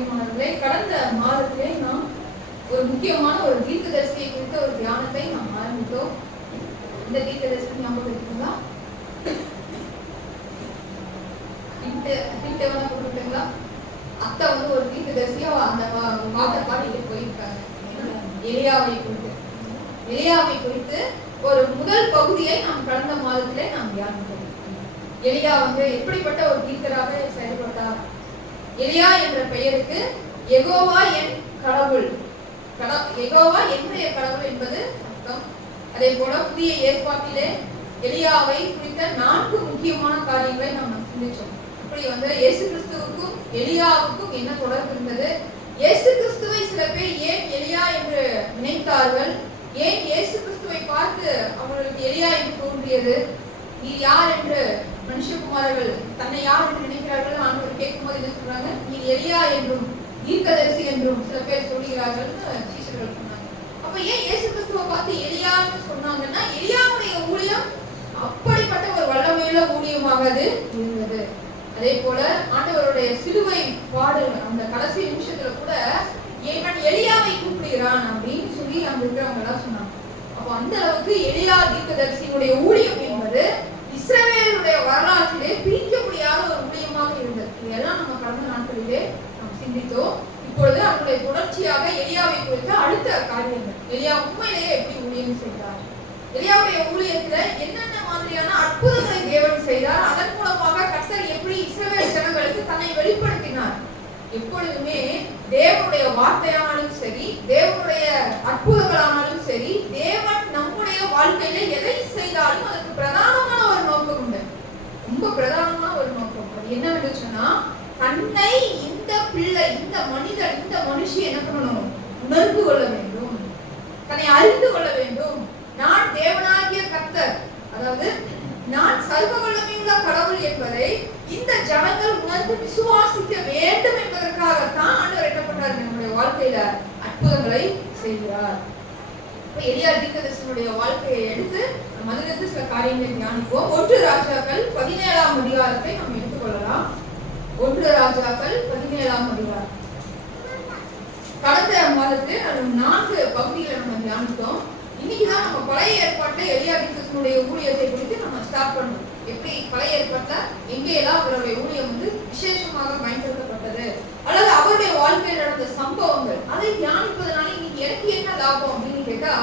பிரியமானவர்களே, கடந்த மாதத்திலே நாம் ஒரு முக்கியமான ஒரு தீர்க்கதரிசியை குறித்த ஒரு தியானத்தை நாம் ஆரம்பித்தோம். இந்த தீர்க்கதரிசி ஞாபகம் இருக்குங்களா? போட்டுங்களா? அத்தை ஒரு தீர்க்கதரிசியா அந்த வார்த்தை பாடிட்டு போயிருக்காங்க. எலியாவை குறித்து ஒரு முதல் பகுதியை நாம் கடந்த மாதத்திலே நாம் தியானித்தோம். எலியா எப்படிப்பட்ட ஒரு தீர்க்கராக செயல்பட்டார்? எலியா என்ற பெயருக்கு யெகோவா என் கடவுள், யெகோவா என்னுடைய கடவுள் என்பது அர்த்தம். அதே போல புதிய ஏற்பாட்டிலே எலியாவை குறித்த 4 முக்கியமான காரியங்களை நாம் சிந்திச்சோம். இப்படி இயேசு கிறிஸ்துவுக்கும் எலியாவுக்கும் என்ன தொடர்பு இருந்தது? இயேசு கிறிஸ்துவை சில பேர் ஏன் எலியா என்று நினைத்தார்கள்? ஏன் இயேசு கிறிஸ்துவை பார்த்து அவர்களுக்கு எலியா என்று தோன்றியது? நீ யார் என்று மனுஷகுமாரர்கள் தன்னை யார் என்று நினைக்கிறார்கள்? ஆண்டவர் கேட்கும்போது என்ன சொல்றாங்க? நீ எலியா என்றும் தீர்க்கதரிசி என்றும் சில பேர் சொல்லுகிறார்கள் சீஷர்கள் சொன்னாங்க. அப்ப ஏன் இயேசு கிறிஸ்துவை பார்த்து எலியான்னு சொன்னாங்கன்னா, எலியாவுடைய ஊழியம் அப்படிப்பட்ட ஒரு வல்லமையுள்ள ஊழியமாக அது இருந்தது. அதே போல ஆண்டவருடைய சிலுவை பாடு அந்த கடைசி நிமிஷத்துல கூட ஏன் எலியாவை கூப்பிடுகிறான் அப்படின்னு சொல்லி அங்க இருக்கிறவங்க எல்லாம் சொன்னாங்க. அப்ப அந்த அளவுக்கு எலியா தீர்க்கதரிசியினுடைய ஊழியம் என்பது இஸ்ரவேலுடைய வரலாற்றிலே பிரிக்க முடியாத ஒரு ஊழியமாக இருந்தது. இதெல்லாம் நம்ம கடந்த நாட்களிலே நாம் சிந்தித்தோம். இப்பொழுது அவருடைய தொடர்ச்சியாக எலியாவை குறித்த அடுத்த காரியங்கள், எலியா உண்மையிலேயே எப்படி ஊழியம் செய்தார், எலியாவுடைய ஊழியத்துல என்னென்ன மாதிரியான அற்புதங்களை தேவன் செய்தார், அதன் மூலமாக கர்த்தர் எப்படி இஸ்ரவேல் ஜனங்களுக்கு தன்னை வெளிப்படுத்தினார். எப்பொழுதுமே தேவனுடைய வார்த்தையானாலும் சரி, தேவனுடைய அற்புதங்களானாலும் சரி, தேவன் நம்முடைய வாழ்க்கையில எதை செய்தாலும் அதுக்கு பிரதானமான ஒரு நோக்கம் உண்டு. ரொம்ப பிரதானமான ஒரு நோக்கம். அது என்னவென்று சொன்னா, தன்னை இந்த பிள்ளை, இந்த மனிதர், இந்த மனுஷி என்ன பண்ணணும்? உணர்ந்து கொள்ள வேண்டும், தன்னை அறிந்து கொள்ள வேண்டும். நான் தேவனாகிய கர்த்தர், அதாவது நான் சர்வ வல்லமையுள்ள கடவுள் என்பதை இந்த ஜனங்கள் உணர்ந்து விசுவாசிக்க வேண்டும் என்பதற்காகத்தான் ஆண்டவர் என்ன பண்றாரு? நம்முடைய வாழ்க்கையில அற்புதங்களை செய்கிறார். எலியா தீர்க்கதரிசியினுடைய வாழ்க்கையை எடுத்து அதிலிருந்து சில காரியங்களை தியானிப்போம். 1 ராஜாக்கள் 17ஆம் அதிகாரத்தை நாம் எடுத்துக்கொள்ளலாம். 1 ராஜாக்கள் 17ஆம் அதிகாரம். கடந்த மாதத்தில் 4 பகுதிகளை நம்ம தியானித்தோம். இன்னைக்குதான் நம்ம பழைய ஏற்பாட்டை எலியா தீர்க்கதரிசியினுடைய ஊழியத்தை குறித்து நம்ம ஸ்டார்ட் பண்ணோம். எப்படி பழைய ஏற்பாட்டுல எங்கெல்லாம் அவருடைய ஊழியம் விசேஷமாக பயன்படுத்தப்பட்டது, அல்லது அவருடைய வாழ்க்கையில் நடந்த சம்பவங்கள், அதை தியானிப்பதனால இன்னைக்கு எனக்கு என்ன லாபம் அப்படின்னு கேட்டா,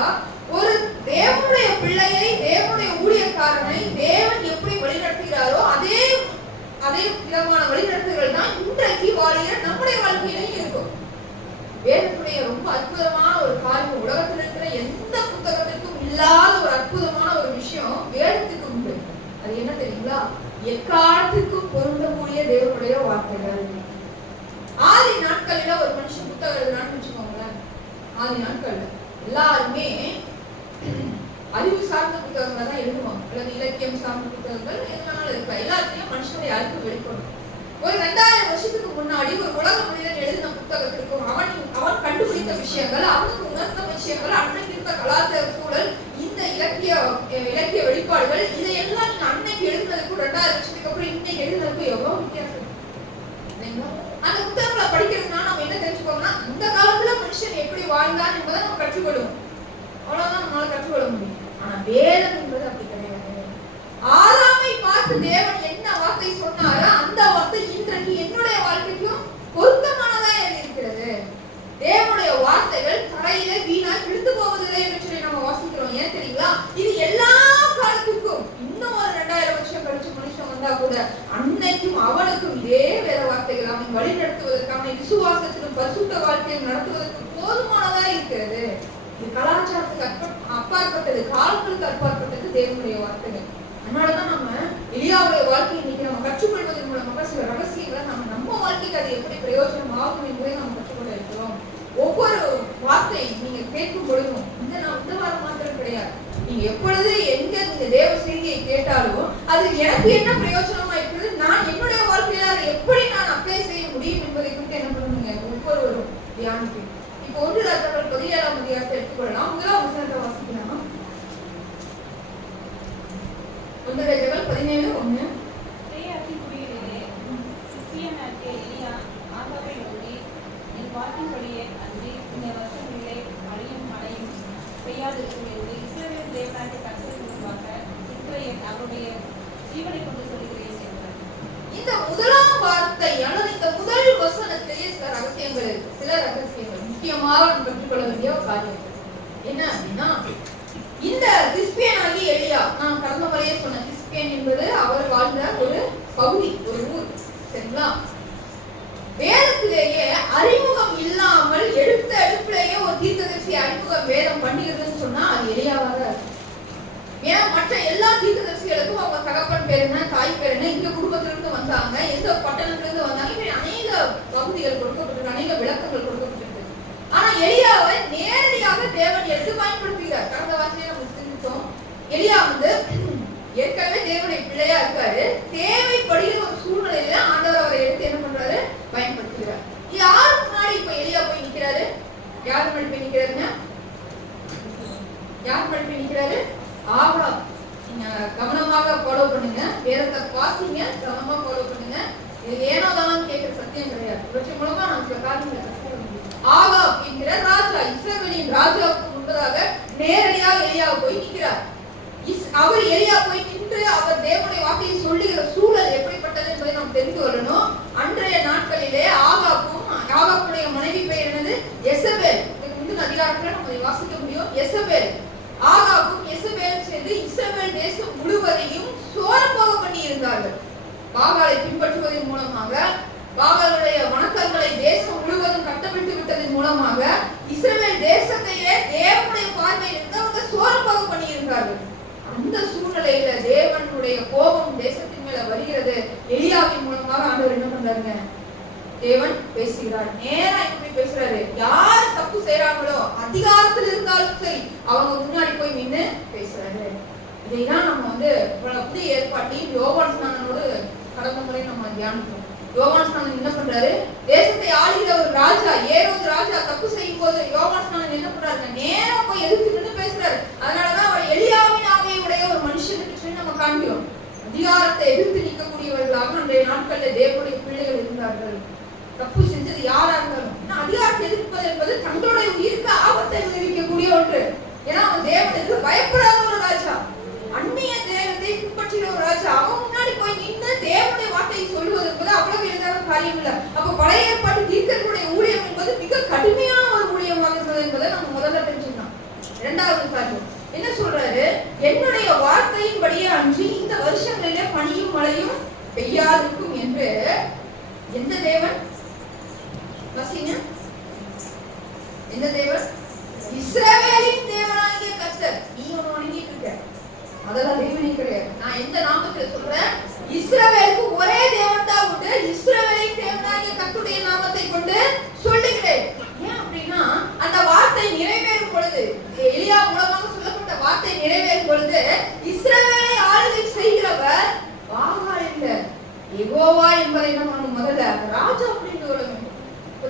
ஒரு தேவனுடைய பிள்ளையை, தேவனுடைய ஊழியக்காரனை தேவன் எப்படி வழிநடத்துகிறாரோ அதே விதமான வழிநடத்துகள் தான் இன்றைக்கு வாழிய நம்முடைய வாழ்க்கையிலையும் இருக்கும். வேதத்துடைய ரொம்ப அற்புதமான ஒரு காரியம், உலகத்தில் இருக்கிற எந்த புத்தகத்திற்கும் இல்லாத ஒரு அற்புதமான ஒரு விஷயம் வேதத்துக்கு உண்டு. அது என்ன தெரியுங்களா? எக்காலத்துக்கும் பொருந்தக்கூடிய தேவனுடைய வார்த்தைகள். ஆதி நாட்கள்ல ஒரு மனுஷன் புத்தகம் எழுதுனான்னு வச்சுக்கோங்களேன். ஆதி நாட்கள்ல எல்லாருமே அறிவு சார்ந்த புத்தகங்களை தான் எழுதுவாங்க, அல்லது இலக்கியம் சார்ந்த புத்தகங்கள் எதனால இருக்கலாம். எல்லாத்தையும் மனுஷனுடைய அறிவு வெளிப்படும். ஒரு 2000 வருஷத்துக்கு முன்னாடி ஒரு உலக மனிதன் எழுதின புத்தகத்திற்கும் அவன் கண்டுபிடித்த விஷயங்கள், அவனுக்கு உணர்ந்த விஷயங்கள், அன்னைக்கு இருந்த கலாச்சார சூழல், இந்த இலக்கிய வெளிப்பாடுகள், இதையெல்லாம் நீங்க அன்னைக்கு எழுதுனதுக்கும் 2000 வருஷத்துக்கு அப்புறம் இன்னைக்கு எழுதுனதுக்கும் எவ்வளவு வித்தியாசம் இல்லைங்களா? அந்த புத்தகங்களை படிக்கிறதுனா நம்ம என்ன தெரிஞ்சுக்கோங்கன்னா, இந்த காலத்துல மனுஷன் எப்படி வாழ்ந்தான் என்பதை நம்ம கற்றுக்கொள்ளுவோம். அவ்வளவுதான் நம்மளால கற்றுக்கொள்ள முடியும். ஆனா வேதம் என்பது அப்படி கிடையாது. ஆதாமை பார்த்து தேவன் என்ன வார்த்தை சொன்னாரோ அந்த வார்த்தை இன்றைக்கு என்னுடைய வாழ்க்கைக்கும் பொருத்தமானதா இருக்கிறது. தேவனுடைய வார்த்தைகள் தரையில வீணாய் விழுந்து போவதில்லை என்று சொல்லி நம்ம வாசிக்கிறோம். ஏன் தெரியுங்களா? இது எல்லா காலத்துக்கும், இன்னும் ஒரு 2000 வருஷம் கழிச்சு மனுஷன் வந்தா கூட அன்னைக்கும் அவனுக்கும் இதே வேத வார்த்தைகள் அவனை வழி நடத்துவதற்கான விசுவாசத்திலும் பரிசுத்த வாழ்க்கையில் நடத்துவதற்கு போதுமானதா இருக்கிறது. இது கலாச்சாரத்துக்கு அப்பாற்பட்டது, காலங்களுக்கு அப்பாற்பட்டது தேவனுடைய வார்த்தைகள். அதனாலதான் நம்ம எலியாவுடைய வாழ்க்கையை இன்னைக்கு நம்ம கற்றுக்கொள்வதன் மூலமாக சில ரகசியங்களை நம்ம வாழ்க்கைக்கு அது எப்படி பிரயோஜனம் ஆகும் என்பதை நம்ம கற்றுக்கொள்ள இருக்கிறோம். ஒவ்வொரு வார்த்தை நீங்க கேட்கும் பொழுதும், இந்த வாரம் மாத்திரம் கிடையாது, நீங்க எப்பொழுது எங்க இந்த தேவ செய்தியை கேட்டாலும் அது எனக்கு என்ன பிரயோஜனமா இருக்கிறது, நான் என்னுடைய வாழ்க்கையில அதை எப்படி நான் அப்ளை செய்ய முடியும் என்பதை குறித்து என்ன பண்ணுங்க ஒவ்வொருவரும் தியானிக்கணும். இப்போ 1 ராஜாக்கள் 17ஆம் அதிகாரத்தை எடுத்துக்கொள்ளலாம். 1ஆம் வசனத்தை வாசிக்கலாம். 1 ராஜாக்கள் 17:1. வார்த்தைப்படியே அன்றி இந்த வருஷங்களிலே மழையும் பெய்யாதிருக்கும் என்று இஸ்ரவேல் தேவனாகிய கர்த்தருக்கு முன்பாக இஸ்ரவேல் அவருடைய ஜீவனை கொண்டு சொல்லுகிறேன் என்றார். இந்த முதலாம் வார்த்தை அல்லது இந்த முதல் வசனத்திலேயே சில ரகசியங்கள் இருக்கு. சில ரகசியங்கள் முக்கியமாக நம்ம கற்றுக்கொள்ள வேண்டிய ஒரு காரியம் என்ன அப்படின்னா, இந்த திஸ்பியனாகி எலியா, நான் கடந்த முறையே சொன்ன திஸ்பியன் என்பது அவர் வாழ்ந்த ஒரு பகுதி, ஒரு ஊர். சரிங்களா? வேதத்திலேயே அறிமுகம் இல்லாமல் எடுத்த எடுப்பிலேயே ஒரு தீர்க்கதரிசி அறிமுகம் வேதம் பண்ணுகிறதுன்னு சொன்னா அது எலியாவாக இருக்கும். ஏன் மற்ற எல்லா தீர்க்கதரிசிகளுக்கும் அவங்க தகப்பன் பேர் என்ன, தாய் பேர் என்ன, இந்த குடும்பத்திலிருந்து வந்தாங்க, எந்த பட்டணத்திலிருந்து வந்தாங்க, இப்படி அநேக பகுதிகள் கொடுக்கப்பட்டிருக்கு, அநேக விளக்கங்கள் கொடுக்கப்பட்டிருக்கு. ஆனா எலியாவை நேரடியாக தேவன் எடுத்து பயன்படுத்துகிறார். கடந்த வாரத்திலே நம்ம சிந்தித்தோம். எலியா ஏற்கனவே தேவனுடைய பிள்ளையா இருக்காரு. தேவைப்படுகிற ஒரு சூழ்நிலையில ஆண்டவர் அவரை எடுத்து என்ன பண்றாரு, பயன்படுத்துகிறார். யாரு முன்னாடி இப்ப எலியா போய் நிக்கிறாரு? யாரு முன்னாடி போய் நிக்கிறாருங்க? யார் முன்னாடி போய் நிக்கிறாரு? ஆகாப். நீங்க கவனமாக ஃபாலோ பண்ணுங்க, வேதத்தை வாசிங்க, கவனமா ஃபாலோ பண்ணுங்க. இது ஏனோ தானு கேட்கிற சத்தியம் கிடையாது. இவற்றின் மூலமா நம்ம சில காரியங்களை கற்றுக்கொள்ள முடியும். ஆகாப் என்கிற ராஜா, இஸ்ரவேலின் ராஜாவுக்கு முன்பதாக நேரடியாக எலியா போய் நிற்கிறார். அவர் எலியா போய் நின்று அவர் தேவனுடைய வார்த்தையை சொல்லுகிற சூழல் எப்படிப்பட்டது என்பதை நாம் தெரிந்து கொள்ளணும். அன்றைய நாட்களிலே ஆகாப்புடைய மனைவி பெயர் என்னது? எசபேல். இதுக்கு முந்தின அதிகாரத்துல நம்ம வாசிக்க முடியும். எசபேல். ஆகாபும் எசபேலும் சேர்ந்து இஸ்ரவேல் தேசம் முழுவதையும் சோரப்போக பண்ணி இருந்தார்கள். பாகாலை பின்பற்றுவதன் மூலமாக, பாகாலுடைய வணக்கங்களை தேசம் முழுவதும் கட்டவிட்டு விட்டதன் மூலமாக இஸ்ரவேல் தேசத்தையே தேவனுடைய பார்வையில் இருந்து அவங்க சோரப்போக பண்ணி இருந்தார்கள். அந்த சூழ்நிலையில தேவனுடைய கோபம் தேசத்தின் மேல வருகிறது. எலியாவின் மூலமாக ஆண்டவர் என்ன பண்றாருங்க? தேவன் பேசுகிறார். நேரா எப்படி பேசுறாரு? யார் தப்பு செய்யறாங்களோ, அதிகாரத்தில் இருந்தாலும் சரி, அவங்க முன்னாடி போய் நின்று பேசுறாரு. இதைதான் நம்ம புதிய ஏற்பாட்டில் யோவான் ஸ்நானனோடு கடந்த முறை நம்ம தியானிக்கிறோம். யோவான் ஸ்நானன் என்ன பண்றாரு? தேசத்தை ஆளுகிற ஒரு ராஜா, ஏரோது ராஜா தப்பு செய்யும் போது யோவான் ஸ்நானன் என்ன பண்றாரு? நேரா போய் எதிர்த்து நின்று பேசுறாரு. அதனாலதான் அவர் எலியாவின் ஆவியுடைய ஒரு மனுஷனுக்கு சொல்லி நம்ம காண்கிறோம். அதிகாரத்தை எதிர்த்து நிற்கக்கூடியவர்களாக அன்றைய நாட்கள்ல தேவனுடைய பிள்ளைகள் இருந்தார்கள். தப்பு செஞ்சது யாரா இருந்தாலும் அதிகாரத்தை எதிர்ப்பது என்பது தங்களுடைய உயிருக்கு ஆபத்தை விளைவிக்கக்கூடிய ஒன்று. ஏன்னா அவன் தேவனுக்கு பயப்படாத ஒரு ராஜா, அந்நிய தேவத்தை பின்பற்றுகிற ஒரு ராஜா. அவன் முன்னாடி போய் நின்று தேவனுடைய வார்த்தையை சொல்லுவது என்பது அவ்வளவு எளிதான காரியம் இல்லை. அப்ப பழைய ஏற்பாட்டு தீர்க்கர்களுடைய ஊழியம் என்பது மிக கடுமையான ஒரு ஊழியமாக இருந்தது என்பதை நம்ம முதல்ல தெரிஞ்சுக்கணும். இரண்டாவது காரியம் என்ன சொல்றாரு? என்னுடைய வார்த்தையின்படியே அன்றி இந்த வருஷங்களிலே பனியும் மழையும் பெய்யாதிருக்கும் என்று எந்த தேவன்? எந்த தேவன்? இஸ்ரவேலின் தேவனாகிய கர்த்தர். நீ ஒண்ணு வணங்கிட்டு இருக்க, அதெல்லாம் தேவனே கிடையாது. நான் எந்த நாமத்தில் சொல்றேன்? இஸ்ரவேலுக்கு ஒரே தேவன் தான் உண்டு. இஸ்ரவேலின் தேவனாகிய கர்த்தருடைய நாமத்தை கொண்டு சொல்லுகிறேன். ஏன் அப்படின்னா அந்த வார்த்தை நிறைவேறும் பொழுது, எலியா மூலமாக சொல்லப்பட்ட வார்த்தை நிறைவேறும் பொழுது, இஸ்ரவேலை ஆளுகை செய்கிறவர் பாகால் இல்ல, யெகோவா என்பதை நம்ம முதல்ல ராஜா புரிந்து கொள்ள வேண்டும்.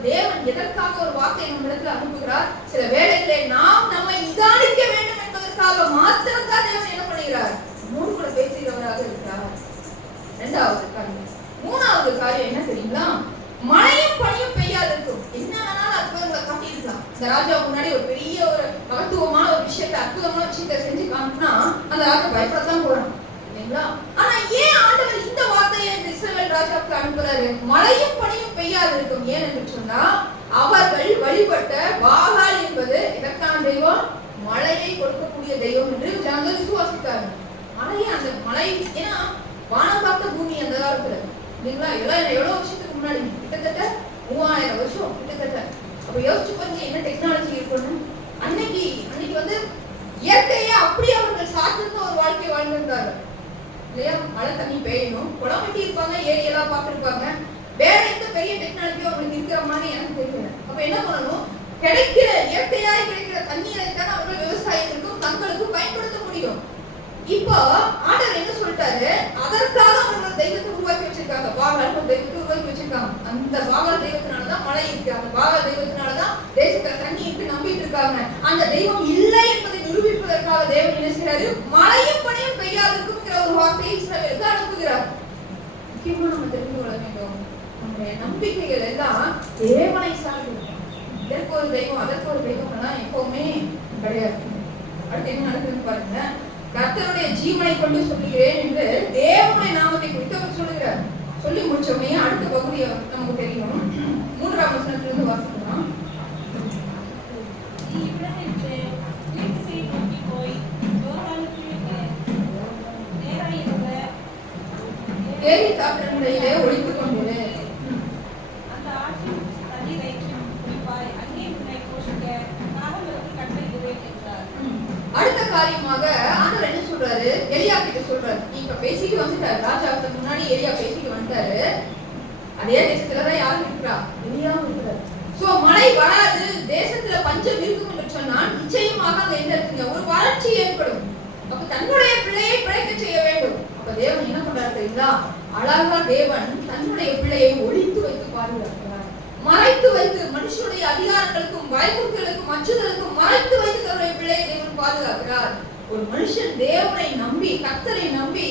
தேவன் எதற்காக ஒரு வார்த்தையை நம்ம இடத்துல அனுப்புகிறார்? சில வேளைகளை நாம் நம்மை நிதானிக்க வேண்டும் என்பதற்காக மாத்திரம் தான் தேவன் என்ன பண்ணுகிறார்? நம்மோடு கூட பேசுகிறவராக இருக்கிறார். இரண்டாவது காரியம். மூணாவது காரியம் என்ன தெரியுங்களா? மழையும் பனியும் பெய்யாதிருக்கும். என்ன வேணாலும் அற்புதங்களை காட்டியிருக்கலாம். இந்த ராஜா முன்னாடி ஒரு பெரிய ஒரு மகத்துவமான ஒரு விஷயத்தை, அற்புதமான விஷயத்தை செஞ்சு காட்டினா அந்த ராஜா பயப்படத்தான் போறான் இல்லைங்களா? ஆனா ஏன் ஆண்டவர் இந்த வார்த்தையை இஸ்ரவேல் ராஜாவுக்கு அனுப்புறாரு? மழையும் பனியும் பெய்யாதிருக்கும். ஏன் என்று சொன்னா, அவர்கள் வழிபட்ட பாகால் என்பது எதற்கான தெய்வம்? மழையை கொடுக்கக்கூடிய தெய்வம் என்று ஜனங்கள் விசுவாசித்தார்கள். அந்த மழை, ஏன்னா வானம் பார்த்த பூமி அந்த காலத்துல இல்லைங்களா? எவ்வளவு வருஷத்துக்கு முன்னாடி, கிட்டத்தட்ட 3000 வருஷம் கிட்டத்தட்ட. அப்ப யோசிச்சு பாருங்க என்ன டெக்னாலஜி இருக்குன்னு. அன்னைக்கு இயற்கையை அப்படி அவர்கள் சார்ந்திருந்த ஒரு வாழ்க்கை வாழ்ந்திருந்தார்கள் இல்லையா? மழை தண்ணி பெய்யணும், குளம் வெட்டி இருப்பாங்க, ஏரியெல்லாம் பார்த்துருப்பாங்க. வேற எந்த பெரிய டெக்னாலஜியும் அவங்களுக்கு இருக்கிற மாதிரி எனக்கு தெரியல. அப்ப என்ன பண்ணணும்? கிடைக்கிற இயற்கையாய் கிடைக்கிற தண்ணீரை தான் அவர்கள் விவசாயத்திற்கும் தங்களுக்கும் பயன்படுத்த முடியும். இப்போ ஆண்டவர் என்ன சொல்லிட்டாரு? அதற்காக அவர்கள் தெய்வத்தை உருவாக்கி வச்சிருக்காங்க. பாகால் தெய்வத்தை உருவாக்கி வச்சிருக்காங்க. அந்த பாகால் தெய்வத்தினாலதான் மழை இருக்கு, அந்த பாகால் தெய்வத்தினாலதான் தேசத்துல தண்ணி இருக்கு நம்பிட்டு இருக்காங்க. அந்த தெய்வம் இல்லை என்பதை நிரூபிப்பதற்காக தேவன் என்ன செய்யறாரு? மழையும் பனியும் பெய்யாதிருக்கும்ங்கிற ஒரு வார்த்தையை இஸ்ரவேலுக்கு அனுப்புகிறார். முக்கியமா நம்ம தெரிந்து கொள்ள வேண்டும், நம்முடைய நம்பிக்கைகள் எல்லாம் தேவனை சார்ந்து. ஒரு தெய்வம் அதற்கு ஒரு தெய்வம் எல்லாம் எப்பவுமே கிடையாது. அடுத்து என்ன நடக்குதுன்னு பாருங்க. கர்த்தருடைய ஜீவனை கொண்டு சொல்லுகிறேன் என்று தேவனுடைய நாமத்தை குறித்து அவர் சொல்லுகிறார். சொல்லி முடிச்ச உடனே அடுத்த பகுதி நமக்கு தெரியும். 3ஆம் வசனத்திலிருந்து வாசிக்கலாம். தேவி தாக்கங்களிலே ஒழித்துக் கொண்டு அந்த ஆற்றின் தண்ணீரை குடிப்பாய், அங்கே உன்னை போஷிக்க நாகங்களுக்கு கட்டளையிடுவேன் என்றார். அடுத்த காரியமாக ஆண்டவர் என்ன சொல்றாரு? எலியா கிட்ட சொல்றாரு. நீ இப்ப பேசிட்டு வந்துட்டாரு, ராஜாவுக்கு முன்னாடி எலியா பேசிட்டு வந்துட்டாரு. அதே தேசத்துலதான் யாரும் இருக்கிறா? எலியாவும் இருக்கிறாரு. சோ மழை வராது, தேசத்துல பஞ்சம் இருக்கும் என்று சொன்னா நிச்சயமாக அங்க என்ன இருக்குங்க? ஒரு வறட்சி ஏற்படும். அப்ப தன்னுடைய பிள்ளையை பிழைக்க செய்ய வேண்டும். அப்ப தேவன் என்ன பண்றாரு தெரியுங்களா? அழகா தேவன் தன்னுடைய பிள்ளையை ஒழித்து வைத்து பாதுகாக்கிறார். மறைத்து வைத்து, மனுஷனுடைய அதிகாரங்களுக்கும் பயமுறுத்தலுக்கும் அச்சுறுத்தலுக்கும் மறைத்து வைத்து தன்னுடைய பிள்ளையை தேவன் பாதுகாக்கிறார். ஒரு மனுஷன் தேவனை நம்பி, கர்த்தரை நம்பி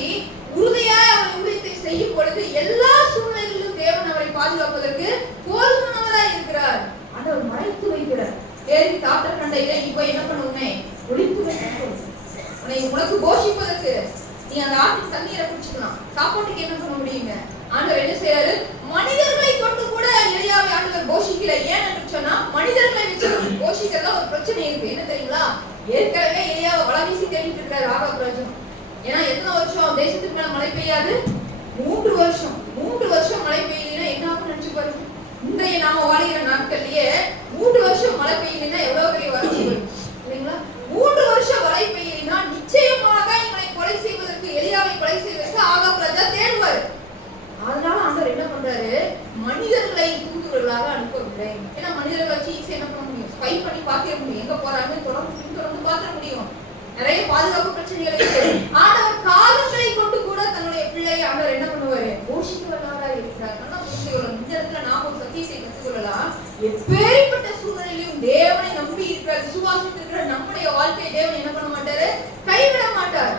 உறுதியாய் அவன் ஊழியத்தை செய்யும் பொழுது எல்லா சூழ்நிலைகளிலும் தேவன் அவரை பாதுகாப்பதற்கு போதுமானவராய் இருக்கிறார். ஆண்டவர் மறைத்து வைக்கிறார். ஏறி தாத்தர் கண்டையில இப்ப என்ன பண்ணுவோமே? ஒழித்து வைக்க உனக்கு போஷிப்பதற்கு நீ அந்த ஆற்றின் தண்ணீரை குடிச்சுக்கலாம். சாப்பாட்டுக்கு என்ன பண்ண முடியுங்க? ஆண்டவர் என்ன செய்யறாரு? மனிதர்களை கொண்டு கூட எலியாவை ஆண்டவர் போஷிக்கல. ஏன் என்று சொன்னா மனிதர்களை வச்சு போஷிக்கிறதா ஒரு பிரச்சனை இருக்கு. என்ன தெரியுங்களா? ஏற்கனவே எலியாவை வலை வீசி தேடிட்டு இருக்காரு ஆகாப் ராஜா. ஏன்னா எத்தனை வருஷம் தேசத்துக்கு மேல மழை பெய்யாது? 3 வருஷம். 3 வருஷம் மழை பெய்யலைன்னா என்ன ஆகும் நினைச்சு பாருங்க. இன்றைய நாம வாழ்கிற நாட்கள்லயே 3 வருஷம் மழை பெய்யலைன்னா எவ்வளவு பெரிய வறட்சி வரும் இல்லைங்களா? 3 வருஷம் மழை பெய்யலைன்னா நிச்சயமாக இவனை கொலை செய்வதற்கு, எலியாவை கொலை செய்வதற்கு ஆகாப் ராஜா தேடுவார். அதனால ஆண்டவர் என்ன பண்றாரு? மனிதர்களை தூதுவர்களாக அனுப்பவில்லை. ஏன்னா மனிதர்களை வச்சு ஈஸியா என்ன பண்ண முடியும்? ஸ்பை பண்ணி பார்க்க முடியும். எங்க போறாங்க தொடர்ந்து பார்க்க முடியும். நிறைய பாதுகாப்பு பிரச்சனைகள் இருக்கு. ஆண்டவர் காலங்களை கொண்டு கூட தன்னுடைய பிள்ளையை ஆண்டவர் என்ன பண்ணுவாரு? போஷிக்கிறவர்களாக இருக்கிறார். இந்த இடத்துல நாம ஒரு சத்தியத்தை கற்றுக்கொள்ளலாம். எப்பேற்பட்ட சூழ்நிலையிலும் தேவனை நம்பி இருக்கிற, விசுவாசித்து இருக்கிற நம்முடைய வாழ்க்கையை தேவன் என்ன பண்ண மாட்டாரு? கைவிட மாட்டார்.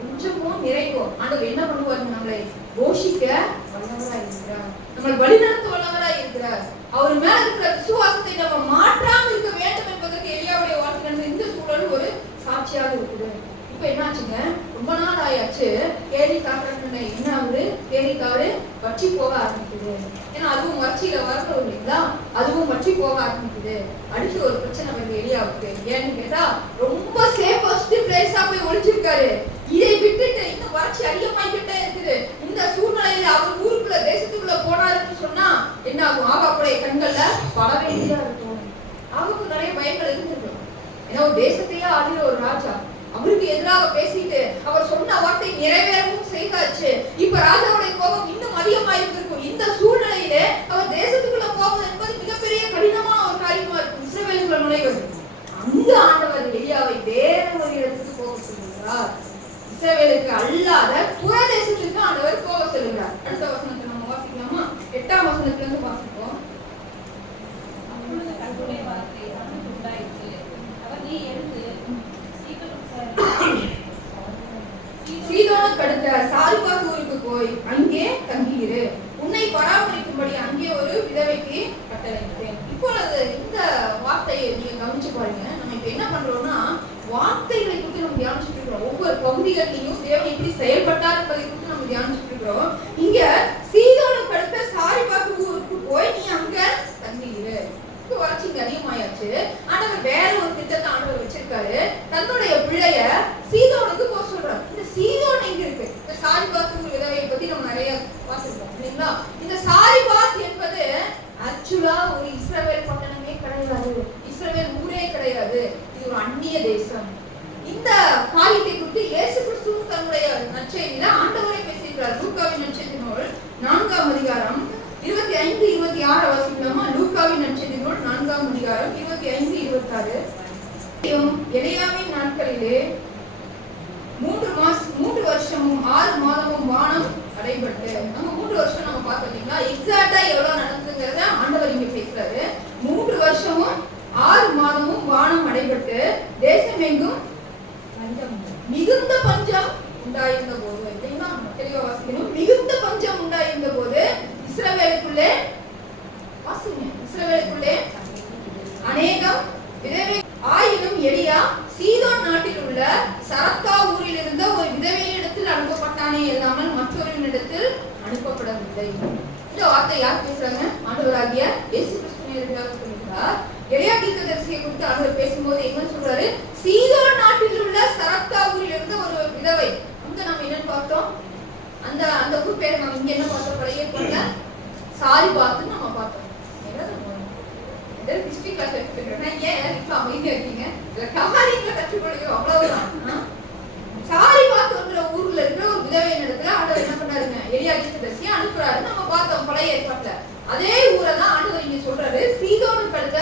கொஞ்சமும் நிறைவோம் ஆண்டவர் என்ன பண்ணுவாரு? நம்மளை போஷிக்க வல்லவராய் இருக்கிறார். நம்மளை வழிநடத்த வல்லவராய் இருக்கிறார். அவர் மேல இருக்கிற விசுவாசத்தை நம்ம மாற்றாம இருக்க வேண்டும் என்பதற்கு எலியாவுடைய வாழ்க்கை இந்த சூழல் ஒரு சாட்சியாக இருக்குது. இப்ப என்னாச்சுங்க? ரொம்ப நாள் ஆயாச்சு. ஏரி காட்டுற என்ன ஆகுது? ஏரிக்காடு வற்றி போக ஆரம்பிக்குது. ஏன்னா அதுவும் வறட்சியில வரணும் இல்லைங்களா? அதுவும் வற்றி போக ஆரம்பிக்குது. அடுத்து ஒரு பிரச்சனை வருது எலியாவுக்கு. ஏன்னு கேட்டா ரொம்ப சேஃபஸ்ட் பிளேஸா போய் ஒளிச்சிருக்காரு. இதை விட்டுட்டு இன்னும் வறட்சி அதிகமாகிக்கிட்டே இருக்குது. இந்த சூழ்நிலையில அவர் ஊருக்குள்ள தேசத்துக்குள்ள போனாருன்னு சொன்னா என்ன ஆகும்? ஆகாப்புடைய கண்கள்ல பட வேண்டியதா இருக்கும். அவருக்கு நிறைய பயங்கள் இருந்திருக்கும். ஏன்னா ஒரு தேசத்தையே ஆளுகிற ஒரு ராஜா, அவருக்கு எதிராக பேசிட்டு அவர் சொன்ன வார்த்தை நிறைவேறவும் செய்தாச்சு. இப்ப ராஜாவுடைய கோபம் இன்னும் அதிகமாயிருக்கும். இந்த சூழ்நிலையில அவர் தேசத்துக்குள்ள போவது என்பது மிகப்பெரிய கடினமான ஒரு காரியமா இருக்கும். இஸ்ரவேலுக்குள்ள நுழைவது. அந்த ஆண்டவர் எலியாவை வேற ஒரு இடத்துக்கு போக சொல்லுகிறார். இஸ்ரவேலுக்கு அல்லாத புறதேசத்துக்கு ஆண்டவர் போக சொல்லுகிறார். அடுத்த வசனத்தை நம்ம வாசிக்கலாமா? 8ஆம் வசனத்துல இருந்து வாசிப்போம். அப்பொழுது கர்த்தருடைய வார்த்தை அவனுக்கு உண்டாயிற்று. அவர் நீ எழுந்து சீதோனுக்கு அடுத்த சாரிபாத் ஊருக்கு போய் அங்கே தங்கியிரு. உன்னை பராமரிக்கும்படி அங்கே ஒரு விதவைக்கு கட்டளையிட்டேன். இப்பொழுது இந்த வார்த்தையை நீங்க கவனிச்சு பாருங்க. நம்ம இப்ப என்ன பண்றோம்னா வார்த்தைகளை குறித்து நம்ம தியானிச்சுட்டு இருக்கிறோம். ஒவ்வொரு பகுதிகளிலையும் தேவன் எப்படி செயல்பட்டார் என்பதை குறித்து நம்ம தியானிச்சுட்டு இருக்கிறோம். இங்க சீதோனுக்கு அடுத்த சாரிபாத் ஊருக்கு போய் நீ அங்க தங்கியிரு. வறட்சிங்க அதிகமாயாச்சு. ஆண்டவர் வேற ஒரு திட்டத்தை ஆண்டவர் வச்சிருக்காரு. தன்னுடைய பிள்ளைய சீதோனுக்கு போக சொல்றாரு. இந்த சீதோன் எங்க இருக்கு? இந்த சாரிபாத் விதவையை பத்தி நம்ம நிறைய பார்த்திருக்கோம் இல்லைங்களா? இந்த சாரிபாத் என்பது ஆக்சுவலா ஒரு இஸ்ரவேல் பட்டணமே கிடையாது. இஸ்ரவேல் ஊரே கிடையாது. இது ஒரு அந்நிய தேசம். இந்த காரியத்தை குறித்து இயேசு கிறிஸ்து தன்னுடைய நற்செய்தியில ஆண்டவரே பேசியிருக்கிறார். லூக்காவின் நற்செய்தி நூல் 4ஆம் அதிகாரம் 25, 26 வாசிக்கலாமா? லூக்காவின் நற்செய்தி நூல் 4ஆம் அதிகாரம் 25, 26. எலியாவின் நாட்களிலே 3 வருஷமும் 6 மாதமும் வானம் அடைபட்டு, நம்ம 3 வருஷம் நம்ம பார்த்தீங்கன்னா எக்ஸாக்டா எவ்வளவு நடந்ததுங்கிறத ஆண்டவர் இங்க பேசுறாரு. 3 வருஷமும் 6 மாதமும் வானம் அடைபட்டு தேசம் எங்கும் மிகுந்த பஞ்சம் உண்டாயிருந்த போது, இல்லைங்களா? தெளிவா வாசிக்கணும். மிகுந்த பஞ்சம் உண்டாயிருந்த போது இஸ்ரவேலுக்குள்ளே வாசிங்க, இஸ்ரவேலுக்குள்ளே அநேக யார் பேசுறாங்க? ஆண்டவராகிய இயேசு கிறிஸ்து நேரடியாக சொல்கிறார். எலியா தீர்க்கதரிசியை குறித்து ஆண்டவர் பேசும்போது என்ன சொல்றாரு? சீதோன் நாட்டில் உள்ள சரப்தா ஊரில் இருந்த ஒரு விதவை. அங்க நம்ம என்னன்னு பார்த்தோம்? அந்த ஊர் பேரை நம்ம இங்க என்ன பார்த்தோம்? பழைய ஏற்பாட்டுல சாரிபாத்துன்னு நம்ம பார்த்தோம். ஹிஸ்டரி கிளாஸ் எடுத்துக்கிறேன்னா ஏன் இப்ப அமைதியா இருக்கீங்க? கமாரிங்களை கற்றுக்கொள்ளுங்க, அவ்வளவுதான். சாரிபாத்துன்ற ஊர்ல இருக்கிற ஒரு விதவை இடத்துல ஆண்டவர் என்ன பண்ணாருங்க? எலியா தீர்க்கதரிசியை அனுப்புறாரு. நம்ம பார்த்தோம் பழைய ஏற்பாட்டுல. அதே ஊரை தான் ஆண்டவர் இங்க சொல்றாரு. சீதோனுக்கு அடுத்த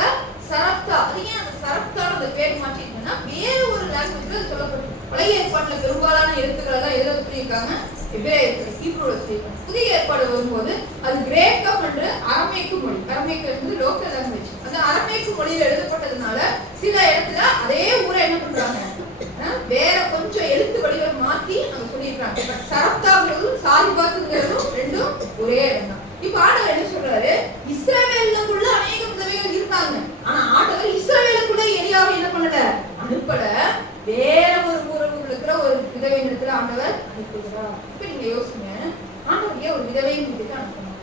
சரப்தா. அது ஏன் அந்த சரப்தான அந்த பேர் மாற்றிருக்குன்னா வேற ஒரு லாங்குவேஜ்ல அது சொல்லப்படும். பழைய ஏற்பாட்டுல பெரும்பாலான எழுத்துக்கள் எல்லாம் எதுல சொல்லியிருக்காங்க? ஹீப்ரூல சொல்லியிருக்காங்க. புதிய ஏற்பாடு வரும்போது அது கிரேக்கம் என்று அரமேக்கு மொழி. அரமேக்கு என்பது லோக்கல் லாங்குவேஜ். அந்த அரமேக்கு மொழியில எழுதப்பட்டதுனால சில இடத்துல அதே ஊரை என்ன பண்றாங்க? வேற கொஞ்சம் எழுத்து வடிவம் மாற்றி அங்க சொல்லியிருக்காங்க. சரப்தாங்கிறதும் சாரிபாத்துங்கிறதும் ரெண்டும் ஒரே இடம் தான். இப்ப ஆண்டவர் என்ன சொல்றாரு? இஸ்ரவேலுக்குள்ள அநேக விதவைகள் இருந்தாங்க. ஆனா ஆண்டவர் இஸ்ரவேலுக்குள்ள எலியாவை என்ன பண்ணல? அனுப்பல. வேற ஒரு ஊரில் இருக்கிற ஒரு விதவை இடத்துல ஆண்டவர் அனுப்புகிறார். இப்ப நீங்க யோசிங்க, ஆண்டவர் ஏன் ஒரு விதவையும் வீட்டுக்கு அனுப்பணும்?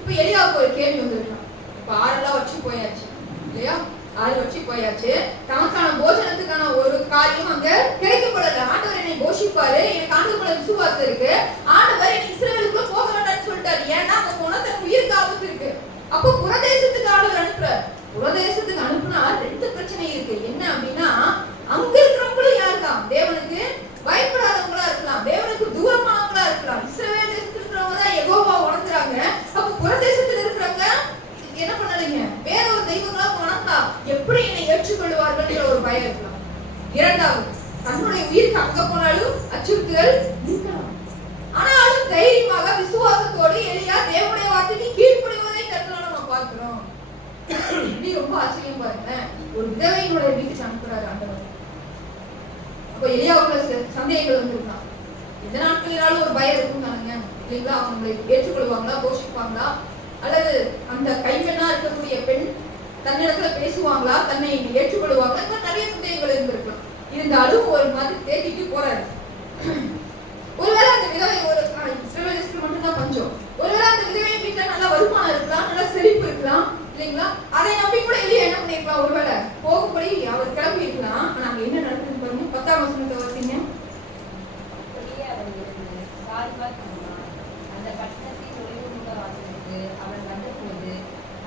இப்ப எலியாவுக்கு ஒரு கேள்வி வந்துருக்கலாம். இப்ப ஆறெல்லாம் வச்சு போயாச்சு இல்லையா? 6 வச்சு போயாச்சு. தனக்கான போஜனத்துக்கான ஒரு காரியம் அங்க கிடைக்கப்படல. ஆண்டவர் என்னை போஷிப்பாரு, எனக்கு ஆண்டவர் விசுவாசம் இருக்கு. ஆண்டவர் என்னை இஸ்ரவேலுக்குள்ள போக வேண்டாம்னு சொல்லிட்டாரு. ஏன்னா அங்க போனா தன் உயிருக்கு ஆபத்து இருக்கு. அப்ப புறதேசத்துக்கு ஆண்டவர் அனுப்புறாரு. புறதேசத்துக்கு அனுப்புனா 2 பிரச்சனை இருக்கு. என்ன அப்படின்னா, அங்க இருக்கிறவங்களும் யாருதான்? தேவனுக்கு பயப்படாதவங்களா இருக்கலாம், தேவனுக்கு தூரமானவங்களா இருக்கலாம். இஸ்ரவேல் தேசத்துல இருக்கிறவங்க தான் யெகோவா உணர்ந்துறாங்க. அப்ப புறதேசத்துல இருக்கிறவங்க என்ன பண்ணலைங்க? வேற ஒரு தெய்வங்களா வணங்கா எப்படி என்னை ஏற்றுக்கொள்வார்கள் ஒரு பயம் இருக்கலாம். இரண்டாவது, தன்னுடைய உயிருக்கு அங்க போனாலும் அச்சுறுத்தல் இருக்கலாம். ஆனாலும் தைரியமாக விசுவாசத்தோடு எலியா தேவனுடைய வார்த்தைக்கு கீழ்ப்படிவதை கற்றுலாம் நம்ம பார்க்கிறோம். இப்படி ரொம்ப ஆச்சரியம் பாருங்க. ஒரு விதவையினுடைய வீட்டுக்கு அனுப்புறாரு ஆண்டவர். அப்ப எலியாவுக்குள்ள சந்தேகங்கள் வந்துருக்கலாம். எந்த நாட்களினாலும் ஒரு பயம் இருக்கும் தானுங்க இல்லைங்களா? அவங்களை ஏற்றுக்கொள்வாங்களா, போஷிப்பாங்களா, அல்லது அந்த கைப்பெண்ணா இருக்கக்கூடிய பெண் தன்னிடத்துல பேசுவாங்களா, தன்னை ஏற்றுக்கொள்வாங்களா, இந்த நிறைய சந்தேகங்கள் இருந்திருக்கலாம். இருந்தாலும் ஒரு மாதிரி தேடிட்டு போறாரு. ஒருவேளை அந்த விதவை ஒரு இஸ்ரவேலிஸ்க்கு மட்டும்தான் பஞ்சம். ஒருவேளை அந்த விதவை வீட்டுல நல்ல வருமானம் இருக்கலாம், நல்ல செழிப்பு இருக்கலாம் இல்லைங்களா? அதை நம்பி கூட எலியா என்ன பண்ணிருக்கலாம்? ஒருவேளை போகும்படி அவர் கிளம்பி இருக்கலாம். ஆனா அங்க என்ன நடக்குது பாருங்க. 10ஆம் வசனத்தை வாசிங்க. அந்த பட்டணத்தின் ஒளிவுமுக வாசலுக்கு அவன் வந்தபோது